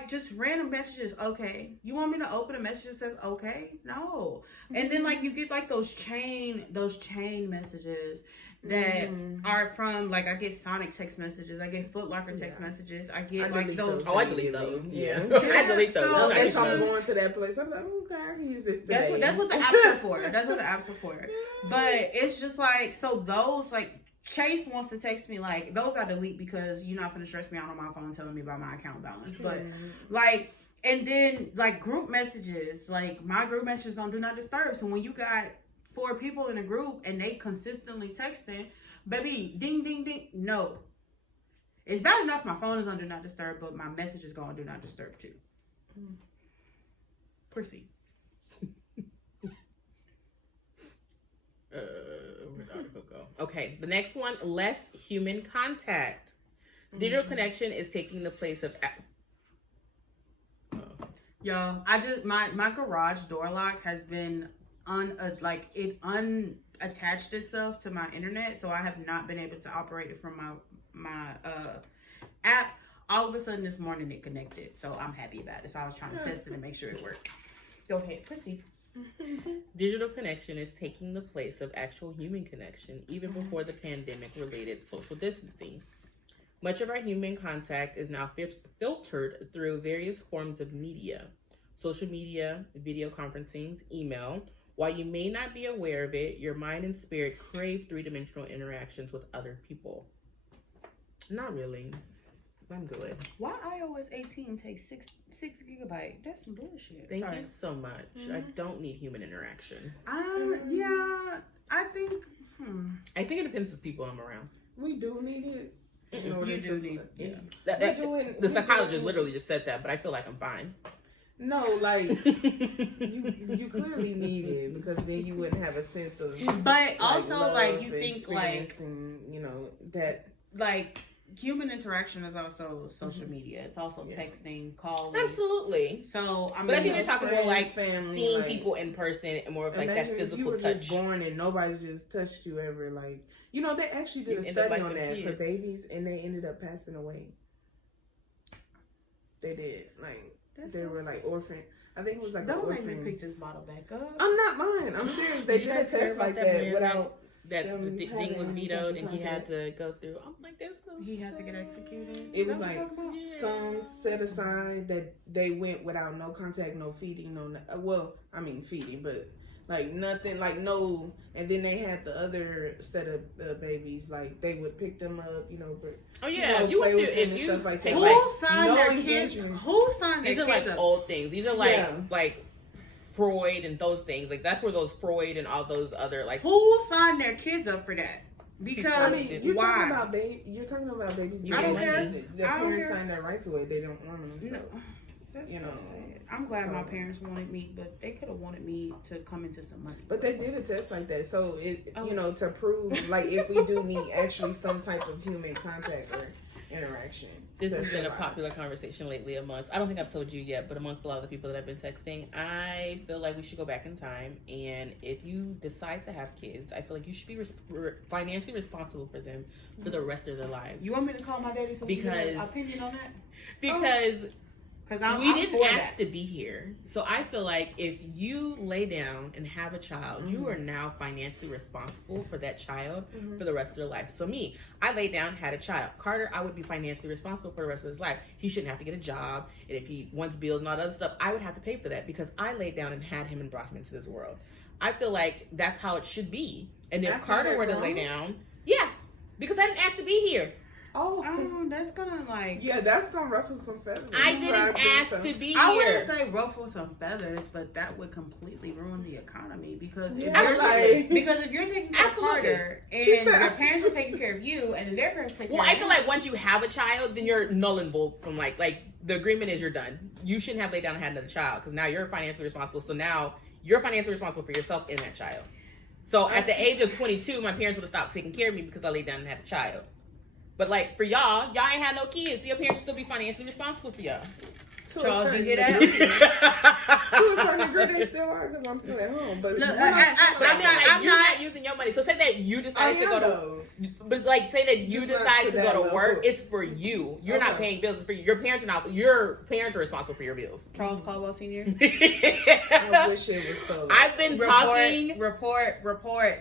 just random messages. Okay, you want me to open a message that says okay? No, and then like you get like those chain messages that are from, like, I get Sonic text messages, I get Foot Locker text messages, I get like delete those. Oh, I delete those. Yeah. I delete those. So, I'm not Unless using I'm those. going to that place, I'm like, okay, I can use this today. That's what the apps are for. That's what the apps are for. But it's just like, so those, like, Chase wants to text me, like, those I delete because you're not gonna stress me out on my phone telling me about my account balance. But like, and then like group messages, like my group messages don't do not disturb. So when you got 4 people in a group and they consistently texting, baby, ding ding ding, no. It's bad enough my phone is on do not disturb, but my message is going do not disturb too. Proceed. Where'd the article go? Okay, the next one, less human contact. Digital connection is taking the place of. Y'all, I just my garage door lock has been unattached itself to my internet, so I have not been able to operate it from my app. all of a sudden this morning it connected. So I'm happy about it. So I was trying to test it and make sure it worked. Go ahead, proceed. Digital connection is taking the place of actual human connection, even before the pandemic-related social distancing. Much of our human contact is now filtered through various forms of media, social media, video conferencing, email. While you may not be aware of it, your mind and spirit crave three-dimensional interactions with other people. Not really. I'm good. Why iOS 18 takes six gigabytes? That's some bullshit. Thank you so much. I don't need human interaction. Yeah, I think. I think it depends on the people I'm around. We do need it. You do need The psychologist literally just said that, but I feel like I'm fine. No, like you clearly need it because then you wouldn't have a sense of. But also, love like you and think like you know that like human interaction is also social media. It's also texting, calling. Absolutely. So I mean, But I think you're talking more like family, seeing like, people in person and more of like that imagine if you physical were touch. just born and nobody just touched you ever. Like they actually did You a end up study like on the that for kids. babies, and they ended up passing away. They did they were like orphan. I think it was like don't make orphans. me pick this bottle back up. I'm not lying. I'm serious. They Did did you a guys hear test about like that that man, without. That them the thing having was any vetoed type and of he had contact. to go through. I'm like, that's so He had to get executed. It was That's like what I'm talking about. some set aside that they went without no contact, no feeding, feeding, but like nothing, like no. And then they had the other set of babies, like they would pick them up, but oh yeah, you went play through with them if and you stuff like take that. like Who signed no their kids? engagement. Who signed their these are kids like up? old things. These are like Yeah. like Freud and those things. Like that's where those Freud and all those other like Who signed their kids up for that? Because I mean, you're why? talking about you're talking about babies. I don't care. The I don't parents care. signed their rights away. They don't want them. No. So. That's You so know, sad. I'm glad my so- parents wanted me, but they could have wanted me to come into some money. But they did a test like that, so it Oh. to prove like if we do need actually some type of human contact or interaction. This to has been a survive. popular conversation lately amongst, I don't think I've told you yet, but amongst a lot of the people that I've been texting, I feel like we should go back in time. And if you decide to have kids, I feel like you should be financially responsible for them for the rest of their lives. You want me to call my daddy so we can get an Because- opinion on that? Because Because we didn't ask to be here. So I feel like if you lay down and have a child, you are now financially responsible for that child for the rest of their life. So me, I laid down, had a child. Carter, I would be financially responsible for the rest of his life. He shouldn't have to get a job. And if he wants bills and all that other stuff, I would have to pay for that because I laid down and had him and brought him into this world. I feel like that's how it should be. And if After Carter they're were to grown? lay down, yeah, because I didn't ask to be here. Oh, that's gonna like. yeah, that's gonna ruffle some feathers. I didn't ask to be I here. wouldn't say ruffle some feathers, but that would completely ruin the economy because Yeah, if you're taking care of Absolutely. Carter and She said- your parents are taking care of you and their parents take care Well, of I feel like once you have a child, then you're null and void from like the agreement is you're done. You shouldn't have laid down and had another child because now you're financially responsible. So now you're financially responsible for yourself and that child. So at the age of 22, my parents would have stopped taking care of me because I laid down and had a child. But like for y'all ain't had no kids. So your parents should still be financially responsible for y'all. Charles, you hear that? To a certain degree, they still are because I'm still at home. But Look, But I mean, like, I'm you're not- not using your money. So say that you I decided to am go to, though. but like say that you Just not decide to to that go to work. level. It's for you. You're not Okay. paying bills. It's for you. Your parents are responsible for your bills. Charles Caldwell Sr. I wish it was so. I've been talking report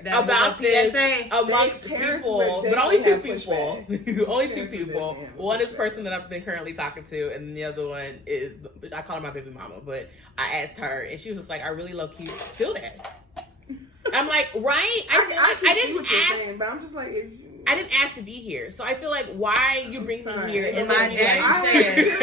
that about was a this PSA. amongst They- parents people, would but only two definitely have people. Only two Parents would people. definitely have One is pushback. person that I've been currently talking to, and the other one is I call her my baby mama. But I asked her, and she was just like, "I really low key feel that." I'm like, right? I can see didn't what you're ask. saying, but I'm just like, if you, I didn't ask to be here, so I feel like why you bring me sorry. here and My then be dad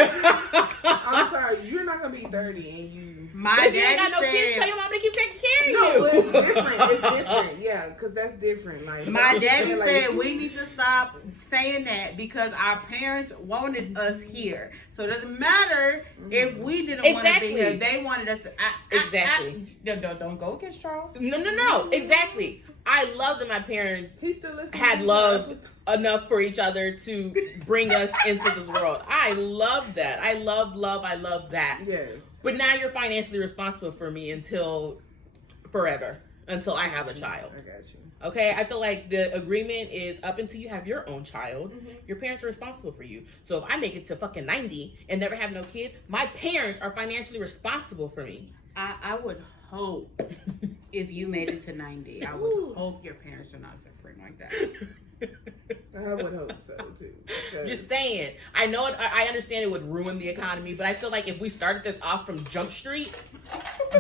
like, I'm sorry, you're not gonna be 30 and you. My but if you ain't got daddy no kids, tell said. your mom to keep taking care No, of it's you. different. It's different. Yeah, because that's different. Like My I'm just daddy saying, like, said if you- we need to stop saying that because our parents wanted us here. So it doesn't matter if we didn't want to Exactly. be here. They wanted us to. Exactly. Don't go against Charles. No, exactly. I love that my parents He still listens. had to love us. enough for each other to bring us into this world. I love that. I love that. Yes. But now you're financially responsible for me until forever. until I have a child. I got you. Okay, I feel like the agreement is up until you have your own child, your parents are responsible for you. So if I make it to fucking 90 and never have no kid, my parents are financially responsible for me. I would hope if you made it to 90, I would hope your parents are not suffering like that. I would hope so too. Just saying. I know I understand it would ruin the economy, but I feel like if we started this off from Jump Street,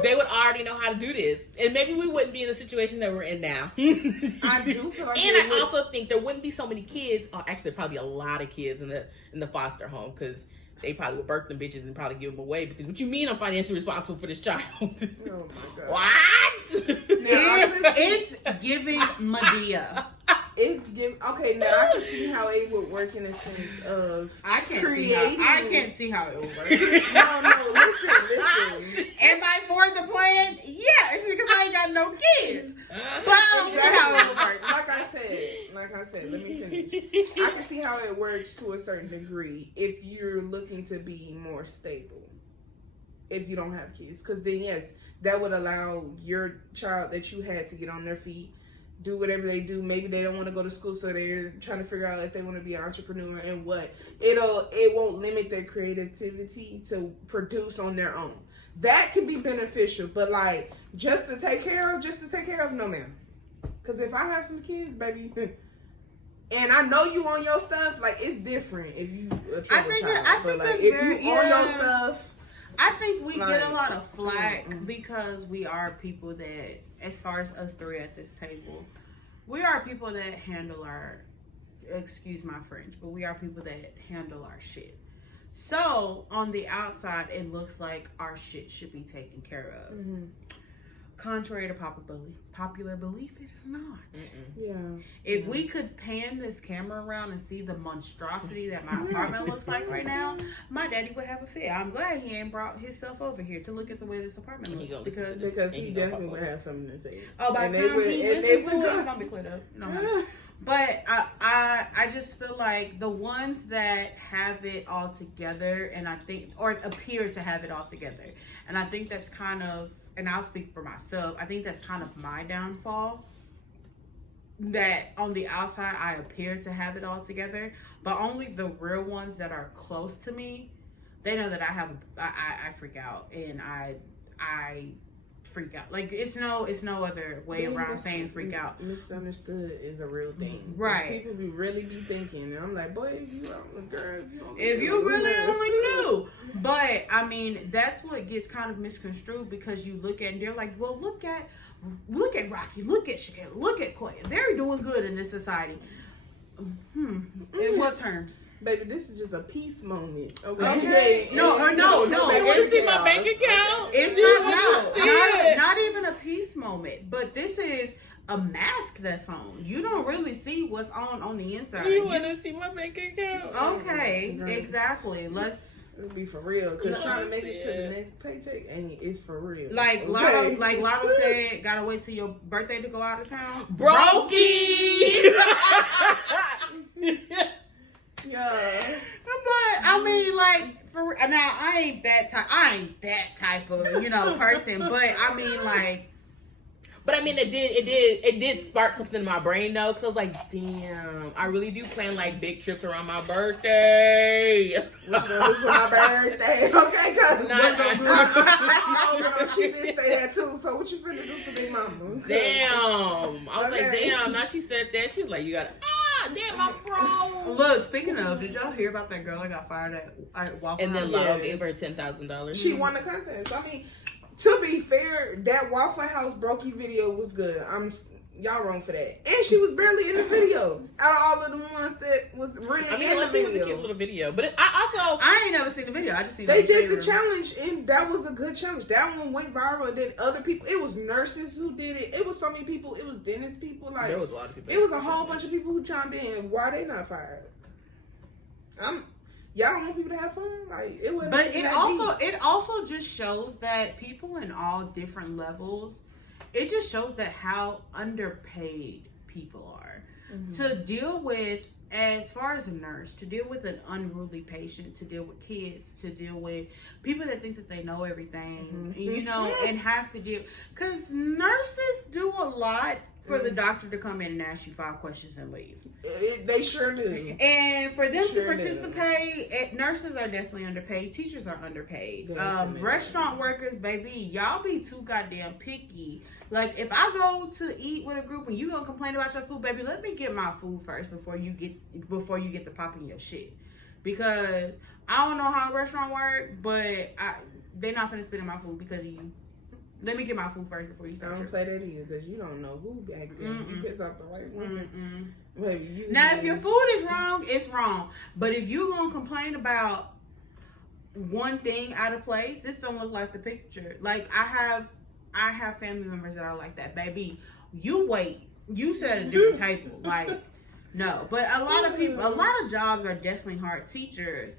they would already know how to do this, and maybe we wouldn't be in the situation that we're in now. I do feel like, and I also think there wouldn't be so many kids. Oh, actually, there'd probably be a lot of kids in the foster home because they probably would birth them bitches and probably give them away. Because what you mean I'm financially responsible for this child? Oh my god! What? It's giving Medea. It's giving. Okay, now I can see how it would work in a sense of I can't see how it would work. No, listen. Am I for the plan? Yeah, it's because I ain't got no kids. But I don't see how it would work. Like I said, let me finish. I can see how it works to a certain degree if you're looking to be more stable. If you don't have kids, because then yes, that would allow your child that you had to get on their feet, do whatever they do. Maybe they don't want to go to school, so they're trying to figure out if they want to be an entrepreneur and what. It won't limit their creativity to produce on their own. That can be beneficial, but like just to take care of, no ma'am. Because if I have some kids, baby, and I know you on your stuff, like it's different if you a trouble child. But like if you on your stuff, I think we get a lot of flack because we are people that, as far as us three at this table, we are people that handle our, excuse my French, but we are people that handle our shit. So on the outside, it looks like our shit should be taken care of. Contrary to popular belief, it is not. Yeah. If we could pan this camera around and see the monstrosity that my apartment looks like right now, my daddy would have a fit. I'm glad he ain't brought himself over here to look at the way this apartment looks, because he definitely would have something to say. Oh, by the time it's gonna be cleared up. No. But I just feel like the ones that have it all together, and I think, or appear to have it all together, and I think that's kind of, and I'll speak for myself, I think that's kind of my downfall. That on the outside, I appear to have it all together, but only the real ones that are close to me, they know that I freak out, and I freak out. Like it's no other way around saying freak out. Misunderstood is a real thing, right? People really be thinking, and I'm like, boy, if you really only knew. But I mean, that's what gets kind of misconstrued, because you look at and they're like, well, look at Rocky, look at Shakira, look at Koya. They're doing good in this society. In what terms? Baby, this is just a peace moment. Okay. No. They want to see my bank account. It's not even a peace moment. But this is a mask that's on. You don't really see what's on the inside. You want to see my bank account? Okay, exactly. Let's be for real, because trying to make it to the next paycheck, and it's for real. Like Lotto said, gotta wait till your birthday to go out of town. Brokey. Yeah. But I mean, like, for now, I ain't that type of person. But I mean, like. But I mean, it did spark something in my brain though, because I was like, damn, I really do plan like big trips around my birthday. What you gonna do for my birthday? Okay, cause she did say that too. So what you finna do for Big Mama? Damn, I was like, damn. Now she said that, she was like, you gotta. Damn, I'm pro. Look, speaking of, did y'all hear about that girl that got fired at Waffle House? And then Lotto gave her $10,000. She won the contest. I mean, to be fair, that Waffle House Brokey video was good. Y'all wrong for that. And she was barely in the video. Out of all of the ones that was really in the video. It was a cute little video. But I ain't never seen the video. I just seen they did the challenge, and that was a good challenge. That one went viral, and then other people. It was nurses who did it. It was so many people. It was dentist people. Like, there was a lot of people. It was a whole bunch of people who chimed in. Why they not fired? Y'all don't want people to have fun, like it would. But it also just shows that people in all different levels. It just shows that how underpaid people are to deal with as far as a nurse, to deal with an unruly patient, to deal with kids, to deal with people that think that they know everything, you know, and have to deal, because nurses do a lot for the doctor to come in and ask you 5 questions and leave. They sure do. And for them to participate, nurses are definitely underpaid. Teachers are underpaid. Restaurant workers, baby, y'all be too goddamn picky. Like, if I go to eat with a group and you gonna complain about your food, baby, let me get my food first before you get the popping your shit. Because I don't know how a restaurant work, but they not finna spit in my food because of you. Let me get my food first before you start. Don't play that either, because you don't know who back there. You piss off the right one. Now, if your food is wrong, it's wrong. But if you gonna complain about one thing out of place, this don't look like the picture. Like, I have family members that are like that. Baby, you wait. You sit at a different table. Like, no. But a lot of jobs are definitely hard. Teachers,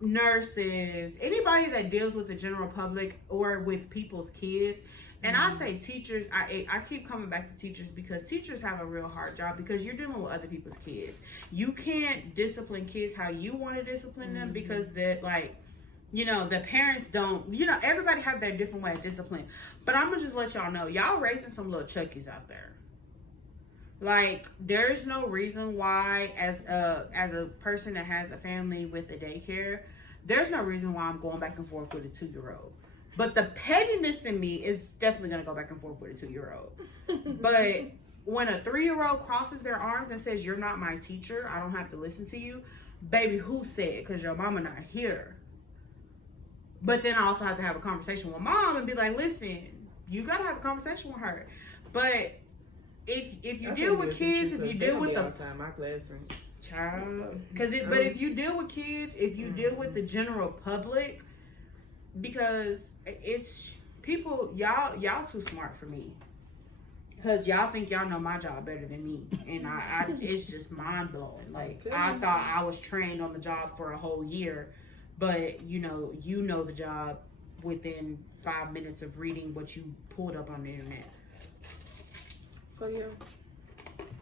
nurses, anybody that deals with the general public or with people's kids. And I say teachers, I keep coming back to teachers because teachers have a real hard job because you're dealing with other people's kids. You can't discipline kids how you want to discipline them because they're like, you know, the parents don't, you know, everybody have their different way of discipline. But I'm gonna just let y'all know, y'all raising some little Chuckies out there. Like, there's no reason why, as a person that has a family with a daycare, there's no reason why I'm going back and forth with a 2-year-old. But the pettiness in me is definitely going to go back and forth with a 2-year-old. But when a 3-year-old crosses their arms and says, you're not my teacher, I don't have to listen to you, baby, who said? Because your mama not here. But then I also have to have a conversation with mom and be like, listen, you got to have a conversation with her. But if you deal with kids, if you deal with the outside my classroom, child, but if you deal with kids, if you deal with the general public, because it's people, y'all too smart for me, because y'all think y'all know my job better than me, and I it's just mind blowing. Like, I thought I was trained on the job for a whole year, but you know the job within 5 minutes of reading what you pulled up on the internet. So yeah,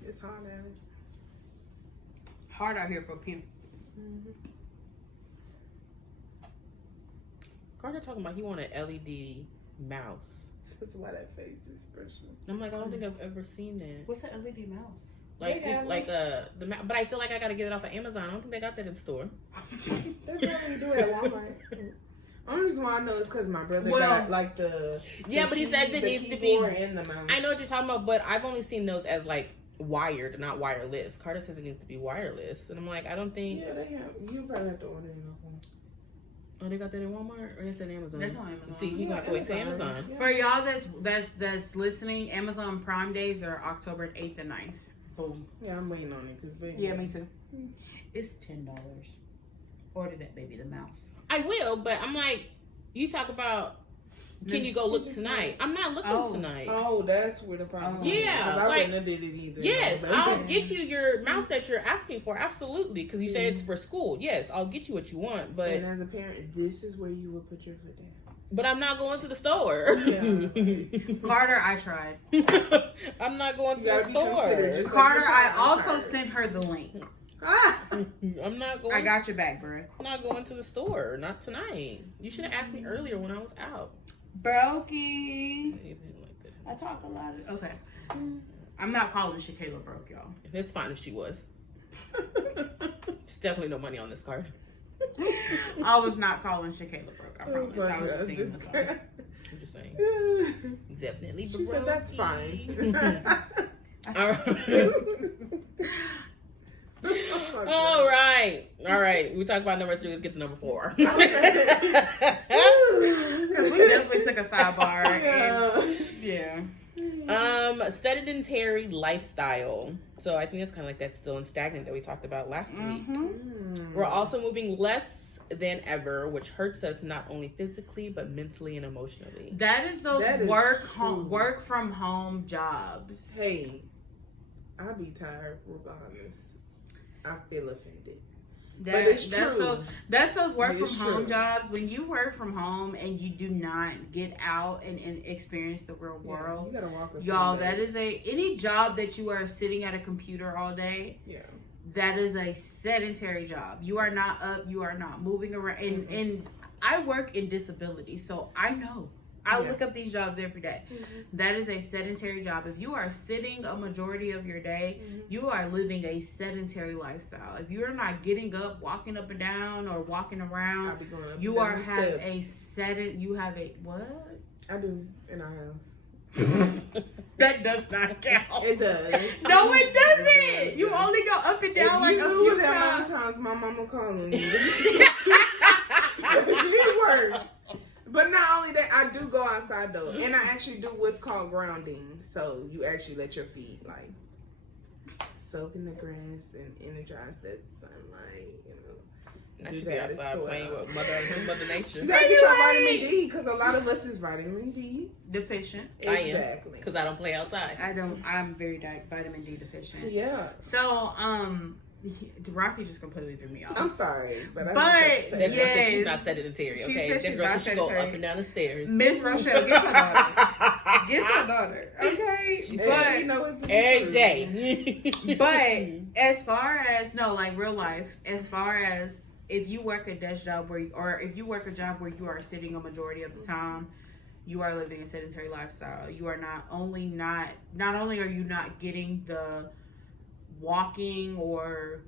it's hard out. Hard out here for people. Carter talking about he want an LED mouse. That's why that face expression. I'm like, I don't think I've ever seen that. What's an LED mouse? Like, but I feel like I gotta get it off of Amazon. I don't think they got that in store. That's what you do at Walmart. Only reason why I know is because my brother got like the but he says it needs to be in the mouse. I know what you're talking about, but I've only seen those as like wired, not wireless. Carter says it needs to be wireless, and I'm like, I don't think. Yeah, they have. You probably have to order it off one. Oh, they got that in Walmart, or they said Amazon. That's on Amazon. See, you have to wait till Amazon. Yeah. For y'all that's listening, Amazon Prime days are October 8th and 9th. Boom. Yeah, I'm waiting on it. Yeah, me too. It's $10. Order that baby, the mouse. I will, but I'm like, you talk about, can you go look tonight? I'm not looking tonight. Oh, that's where the problem is. Yeah, I wouldn't have did it either. Yes, I'll get you your mouse that you're asking for, absolutely, because you say it's for school. Yes, I'll get you what you want, but... And as a parent, this is where you would put your foot down. But I'm not going to the store. Yeah. Carter, I tried. I'm not going to the store. Carter, I also sent her the link. I'm not going. I got your back, bro. I'm not going to the store. Not tonight. You should have asked me earlier when I was out. Brokey. I talk a lot. Okay. I'm not calling Shakayla broke, y'all. It's fine if she was. There's definitely no money on this card. I was not calling Shakayla broke. I promise. I was just singing the song. I'm just saying. Definitely. She said that's fine. All right. We talked about number 3. Let's get to number 4. Because we definitely took a sidebar. Yeah. Sedentary lifestyle. So I think that's kind of like that still and stagnant that we talked about last week. We're also moving less than ever, which hurts us not only physically but mentally and emotionally. That is those work from home jobs. Hey, I'll be tired regardless. I feel offended. But it's true. That's those work It's from home true. jobs. When you work from home and you do not get out and experience the real world, you gotta walk. y'all, that is any job that you are sitting at a computer all day. Yeah. That is a sedentary job. You are not up. You are not moving around. And I work in disability, so I know. I look up these jobs every day. That is a sedentary job. If you are sitting a majority of your day, you are living a sedentary lifestyle. If you are not getting up, walking up and down, or walking around, I'll be going up you and down have the steps. you have a what? I do in our house. That does not count. It does. No, it doesn't. You only go up and down like a few that times. many times my mama calling me. It works. But not only that, I do go outside though, and I actually do what's called grounding. So you actually let your feet like soak in the grass and energize that sunlight. You know, I should be outside playing with Mother Nature. You gotta get your vitamin D because a lot of us is vitamin D deficient. Exactly. Because I don't play outside. I'm very vitamin D deficient. Yeah. So Rocky just completely threw me off. I'm sorry, but that girl said yes, she's not sedentary. she Okay, said that she's girl not said she go sedentary. up and down the stairs. Miss Rochelle, get your daughter. Get your daughter. Okay. She But said she know it's Every true. day. but as far as like real life, as far as if you work a desk job or if you work a job where you are sitting a majority of the time, you are living a sedentary lifestyle. You are not only are you not getting the walking or,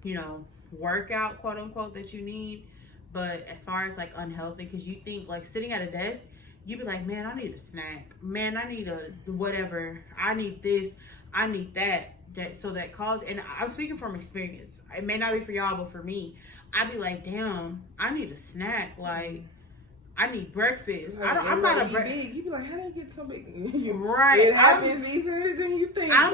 workout, quote unquote, that you need, but as far as like unhealthy, because you think like sitting at a desk, you be like, man, I need a snack. Man, I need a whatever. I need this. I need that. That cause, and I'm speaking from experience. It may not be for y'all, but for me, I'd be like, damn, I need a snack. Like, I need breakfast. I'm not a big. You be like, how did I get so big? Right. It happens easier than you think. I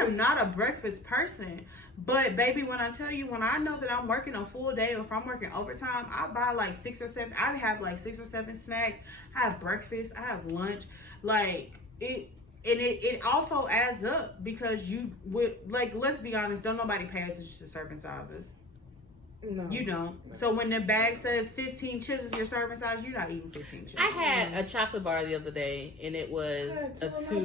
am not a breakfast person. But baby, when I tell you, when I know that I'm working a full day or if I'm working overtime, I buy like 6 or 7. I have like 6 or 7 snacks. I have breakfast. I have lunch. Like it. And it also adds up because you would, like, let's be honest, don't nobody pay attention to serving sizes. No. You don't. So when the bag says 15 chips is your serving size, you're not eating 15 chips. I had a chocolate bar the other day, and it was a 2.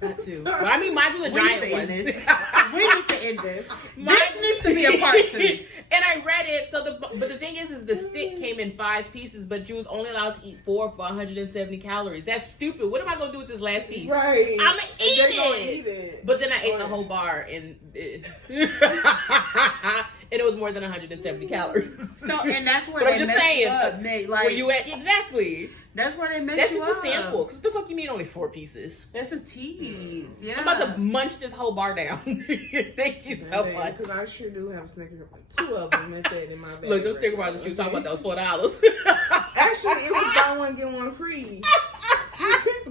Not 2. But I mean, mine was a giant one. We need to end this. Mine needs to be a part 2. And I read it. But the thing is the stick came in 5 pieces, but you was only allowed to eat 4 for 170 calories. That's stupid. What am I gonna do with this last piece? Right. I'm gonna eat it. But then I ate the whole bar, and it and it was more than 170 calories. So, and that's where but they I'm just mess saying, you up, Nate. Like, where you at exactly? That's where they mess That's you just up. a sample. Cause what the fuck you mean only 4 pieces? That's a tease. Yeah. I'm about to munch this whole bar down. Thank you so much. Because I sure do have Snickers. 2 of them at that in my bag. Look, those Snickers bars that you were talking about, that was $4. Actually, it was buy one get one free.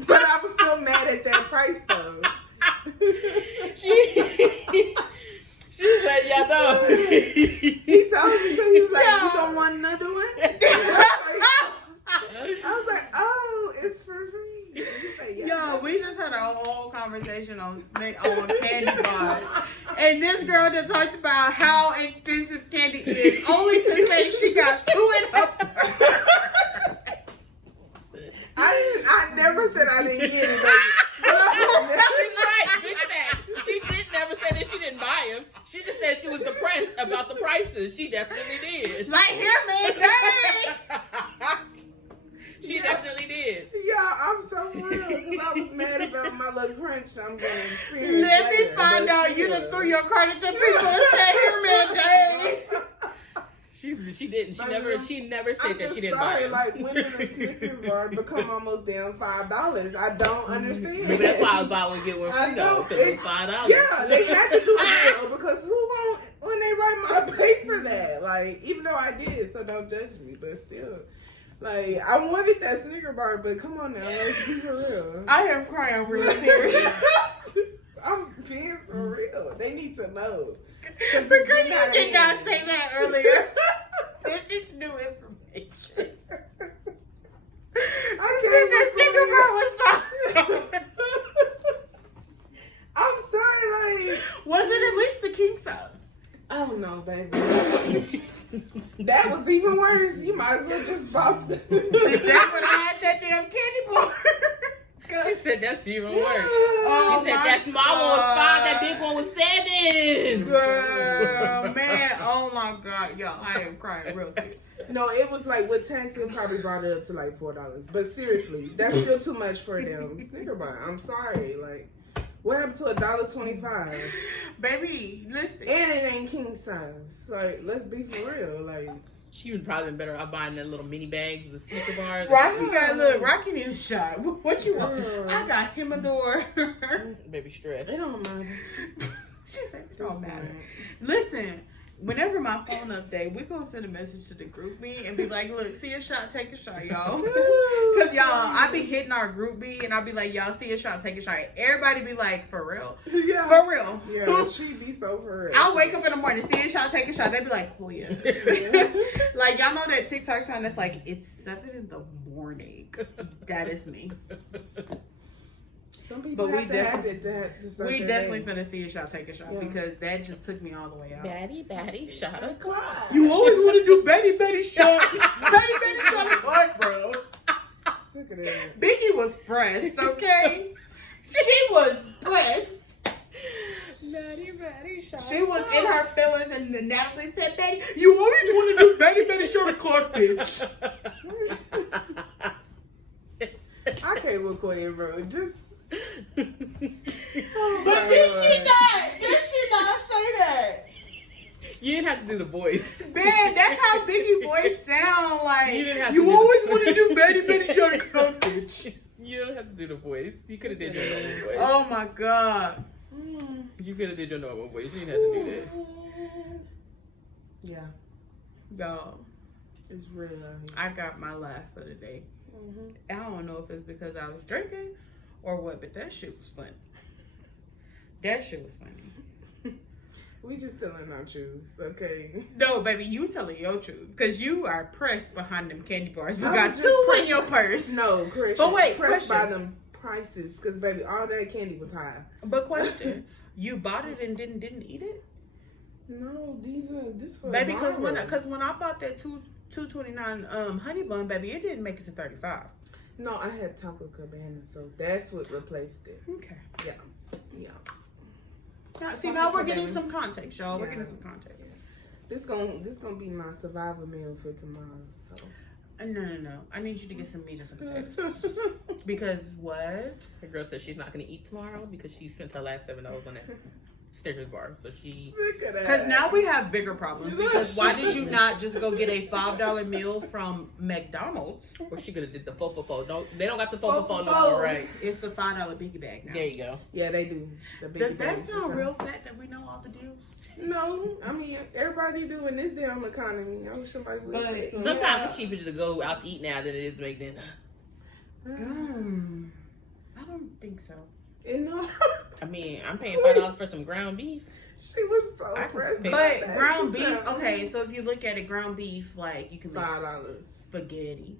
But I was still mad at that price though. She said, yeah, no. He told me, so he was like, you don't want another one? I was like, oh, it's for free. Like, yeah. Yo, we just had a whole conversation on candy bars. And this girl that talked about how expensive candy is, only to say she got 2 in her purse. I never said I didn't get it. She's right, big facts. She did never say that she didn't buy them. She just said she was depressed about the prices. She definitely did. Like, here, man, dang. She definitely did. Yeah, I'm so for real because I was mad about my little crunch. I'm going to experience. Let me later, find but out you done threw your card at the people and said, here, man, dang. She didn't. She never said that she didn't buy them. Like, when did a Snickers bar become almost damn $5? I don't understand. Maybe that's why I was buy one get one free though, because it was $5. Yeah, they had to do a deal because who won't when they write my pay for that? Like, even though I did, so don't judge me, but still. Like, I wanted that Snicker bar, but come on now, let's be for real. I am crying real serious. I'm being for real. They need to know. Because you did not say that earlier. This is new information. I can't believe I'm sorry, like... Was it at least the king size? I don't know, baby. even worse. You might as well just bought them. That's when I had that damn candy bar. She said that's even worse. Oh, She said that small one was 5, that big one was 7. Girl, man, oh my God, y'all, I am crying real quick. No, it was like with tax, it probably brought it up to like $4. But seriously, that's still too much for them Snicker bar. I'm sorry. Like, what happened to $1.25? Baby, listen. And it ain't king size. Like, let's be for real. Like, She would probably been better off buying that little mini bags, the Snicker bars. Rocky needs a shot. What you want? I got him a door. Baby stress. it don't matter. She said it don't matter. Listen, whenever my phone update, we're gonna send a message to the group me and be like, look, see a shot, take a shot, y'all. Cause y'all, I be hitting our group me and I'll be like, y'all see a shot, take a shot. Everybody be like, for real? Yeah. For real. Yeah, she be so for real. I'll wake up in the morning, see a shot, take a shot. They be like, oh yeah. Like, y'all know that TikTok sound that's like, it's 7 in the morning. That is me. Some people have to have it that We definitely finna see a shot, take a shot because that just took me all the way out. Batty, shot o'clock. You always want to do Betty shot. Betty shot o'clock, bro. Look at that. Biggie was pressed, okay? She was pressed. Batty, shot She was in her feelings and Natalie said, Betty, you always want to do Betty shot o'clock, bitch. I can't look away, bro. Just. But did she not say that? You didn't have to do the voice. Man, that's how Biggie voice sound like. You didn't have to You do always the- want to do Betty shot o'clock, bitch. You don't have to do the voice. You could have did your normal voice. Oh my God. You could have did your normal voice. You didn't have to do that. Yeah, Y'all, it's real out here. I got my laugh for the day. I don't know if it's because I was drinking or what, but that shit was funny. That shit was funny. We just telling our truths, okay? No, baby, you telling your truth because you are pressed behind them candy bars. You I got was 2 just in your purse. No, correction. But wait, pressed by question. them prices, because baby, all that candy was high. But question, you bought it and didn't eat it? No, this for Baby, because tomorrow. when I bought that $2.29 honey bun, baby, it didn't make it to 35. No, I had Taco Cabana, so that's what replaced it. Okay. Yeah. See, now we're getting some context, y'all. We're getting some context. This gonna be my survival meal for tomorrow. So No. I need you to get some meat and some potatoes. Because what? The girl said she's not going to eat tomorrow because she spent her last $7 on that Snickers bar. So she... look at that. Because now we have bigger problems. Because why did you not just go get a $5 meal from McDonald's? Or she could have did the fo. They don't got the fo no more, right? It's the $5 biggie bag now. There you go. Yeah, they do. The big Does that bags sound or real fat that we know all the deals? No, I mean everybody do in this damn economy. I wish somebody would. say something. Sometimes it's cheaper to go out to eat now than it is to make dinner. I don't think so. You know, I mean, I'm paying $5 for some ground beef. she was so I impressed. can by But that. ground She beef, said, okay, so if you look at it, ground beef, like, you can make $5. spaghetti.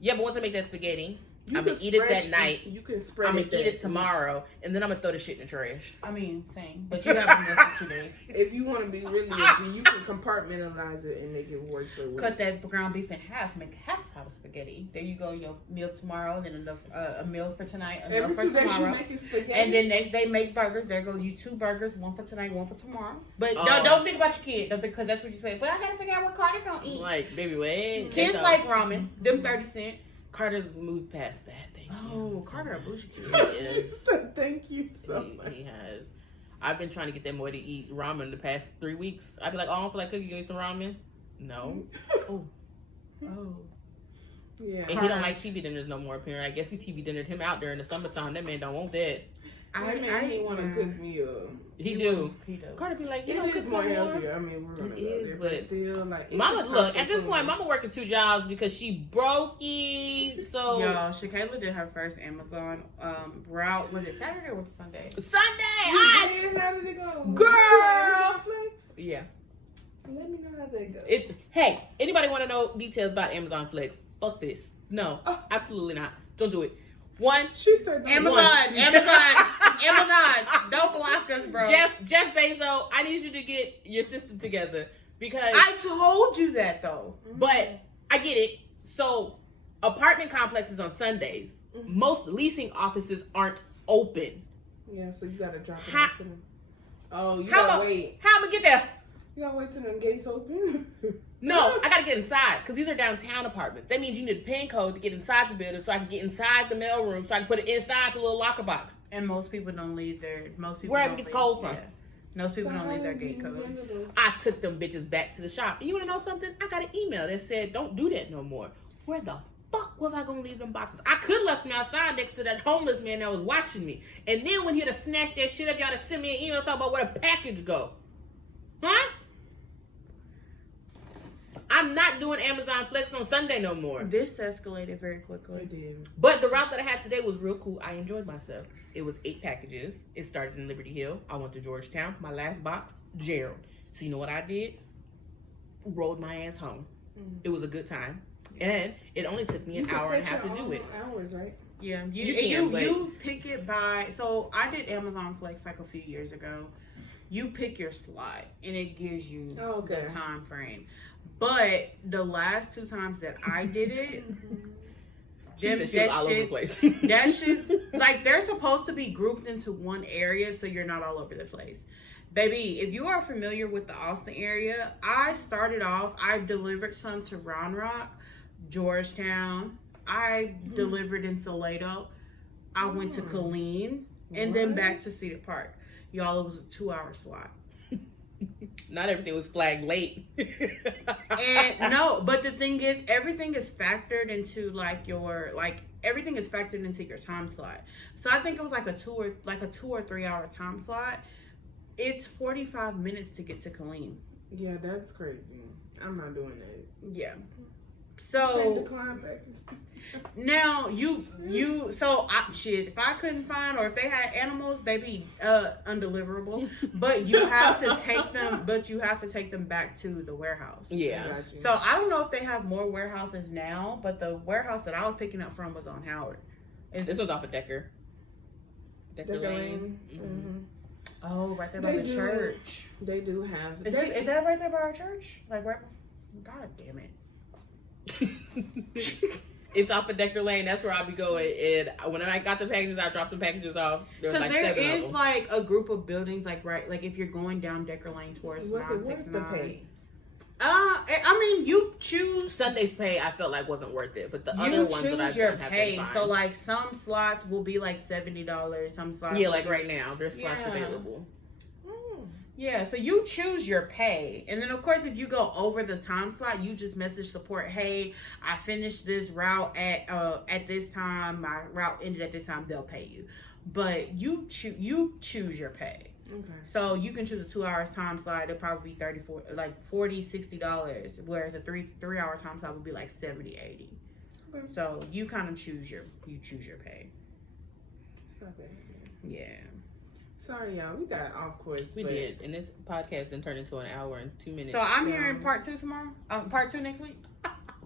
Yeah, but once I make that spaghetti, You I'm going can to eat it that spread- night. You can spread I'm it. going to eat it tomorrow, and then I'm going to throw the shit in the trash. I mean, same. But you have enough for 2 days. If you want to be really legit, you can compartmentalize it and make it work for a week. Cut that ground beef in half, make half a pot of spaghetti. There you go, your meal tomorrow, then enough a meal for tonight, enough Every for 2 days you tomorrow. make it spaghetti. And then next day make burgers. There go you 2 burgers, 1 for tonight, 1 for tomorrow. But Oh. don't think about your kid, because that's what you say. But I gotta figure out what Carter gonna eat. Like, baby, wait. Kids That's like all. ramen, them 30 cent. Carter's moved past that. Thank you. Oh, Carter a bougie kid. He she is. said, "Thank you so much." He has. I've been trying to get that boy to eat ramen the past 3 weeks. I'd be like, oh, I don't feel like cooking. You eat some ramen? No. Oh. Oh. Yeah. And he don't like TV dinners no more, apparently. I guess we TV dinnered him out during the summertime. That man don't want that. I didn't want to cook me up. He do. He does. Carter be like, you It don't is cook more no more. healthier. I mean, we're gonna It go is, there, but still, like, it Mama, just look, time at this point, consuming. Mama working 2 jobs because she brokey. So Y'all, Shakayla did her first Amazon route. Was it Saturday or was it Sunday? Sunday, How did it go? Girl! Flex? yeah. Let me know how that goes. It's hey, anybody want to know details about Amazon Flex? Fuck this. No, absolutely not. Don't do it. One, She said, Amazon. Don't block us, bro. Jeff Bezos, I need you to get your system together Because I told you that though. but I get it. So apartment complexes on Sundays, most leasing offices aren't open. Yeah, so you gotta drop it off to them. Oh, you How gotta am I- wait. How am I get there? You gotta wait till them gates open. No, I gotta get inside because these are downtown apartments. That means you need a PIN code to get inside the building, so I can get inside the mail room, so I can put it inside the little locker box. And most people don't leave their Where I can get the code from. Most people don't leave their gate code. I took them bitches back to the shop. And you wanna know something? I got an email that said, "Don't do that no more." Where the fuck was I gonna leave them boxes? I could have left them outside next to that homeless man that was watching me. And then when he'd have snatched that shit up, y'all have sent me an email talking about where the package go. Huh? I'm not doing Amazon Flex on Sunday no more. This escalated very quickly. It did. But the route that I had today was real cool. I enjoyed myself. It was 8 packages. It started in Liberty Hill. I went to Georgetown. My last box, Gerald. So you know what I did? Rolled my ass home. It was a good time. And it only took me an hour and a half to do it. Hours, right? Yeah, You pick it by. So I did Amazon Flex like a few years ago. You pick your slot and it gives you the time frame. But the last 2 times that I did it, She said she was all over the place. that shit, like they're supposed to be grouped into one area so you're not all over the place. Baby, if you are familiar with the Austin area, I delivered some to Round Rock, Georgetown. I delivered in Salado. I went to Killeen and then back to Cedar Park. Y'all, it was a 2-hour slot. Not everything was flagged late. And no, but the thing is, everything is factored into everything is factored into your time slot. So I think it was like a 2 or 3 hour time slot. It's 45 minutes to get to Killeen. Yeah, that's crazy. I'm not doing that. Yeah. So decline back. now if I couldn't find, or if they had animals, they be undeliverable. But you have to take them back to the warehouse. Yeah. So I don't know if they have more warehouses now, but the warehouse that I was picking up from was on Howard. This was off of Decker Lane. Oh, right there by the church. They do have. Is that right there by our church? Like right? God damn it. It's off of Decker Lane. That's where I'll be going. And when I got the packages, I dropped the packages off. There was like 7 of them. Like a group of buildings, like if you're going down Decker Lane towards 969. I mean, you choose. Sunday's pay, I felt like wasn't worth it, but the other ones that I've done have been fine. So like some slots will be like $70. Some slots. Yeah, like right now, there's slots available. Yeah, so you choose your pay. And then, of course, if you go over the time slot, you just message support, hey, I finished this route at this time. My route ended at this time. They'll pay you. But you choose your pay. Okay. So you can choose a 2 hours time slot. It'll probably be $40, $60. Whereas a 3 hour time slot would be like $70, $80. Okay. So you kind of choose your pay. It's not bad. Yeah. Sorry, y'all. We got off course. We did. And this podcast then turned into an hour and 2 minutes. So I'm hearing part 2 tomorrow? Part 2 next week?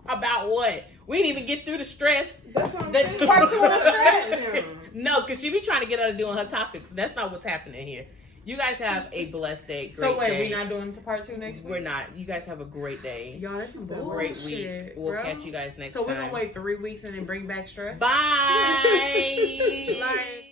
About what? We didn't even get through the stress. That's what I'm saying. Part 2 of the stress. No, because she be trying to get her doing her topics. That's not what's happening here. You guys have a blessed day. So wait, we're not doing part 2 next week? We're not. You guys have a great day. Y'all, that's some great week. We'll catch you guys next time. So we're going to wait 3 weeks and then bring back stress? Bye. Bye.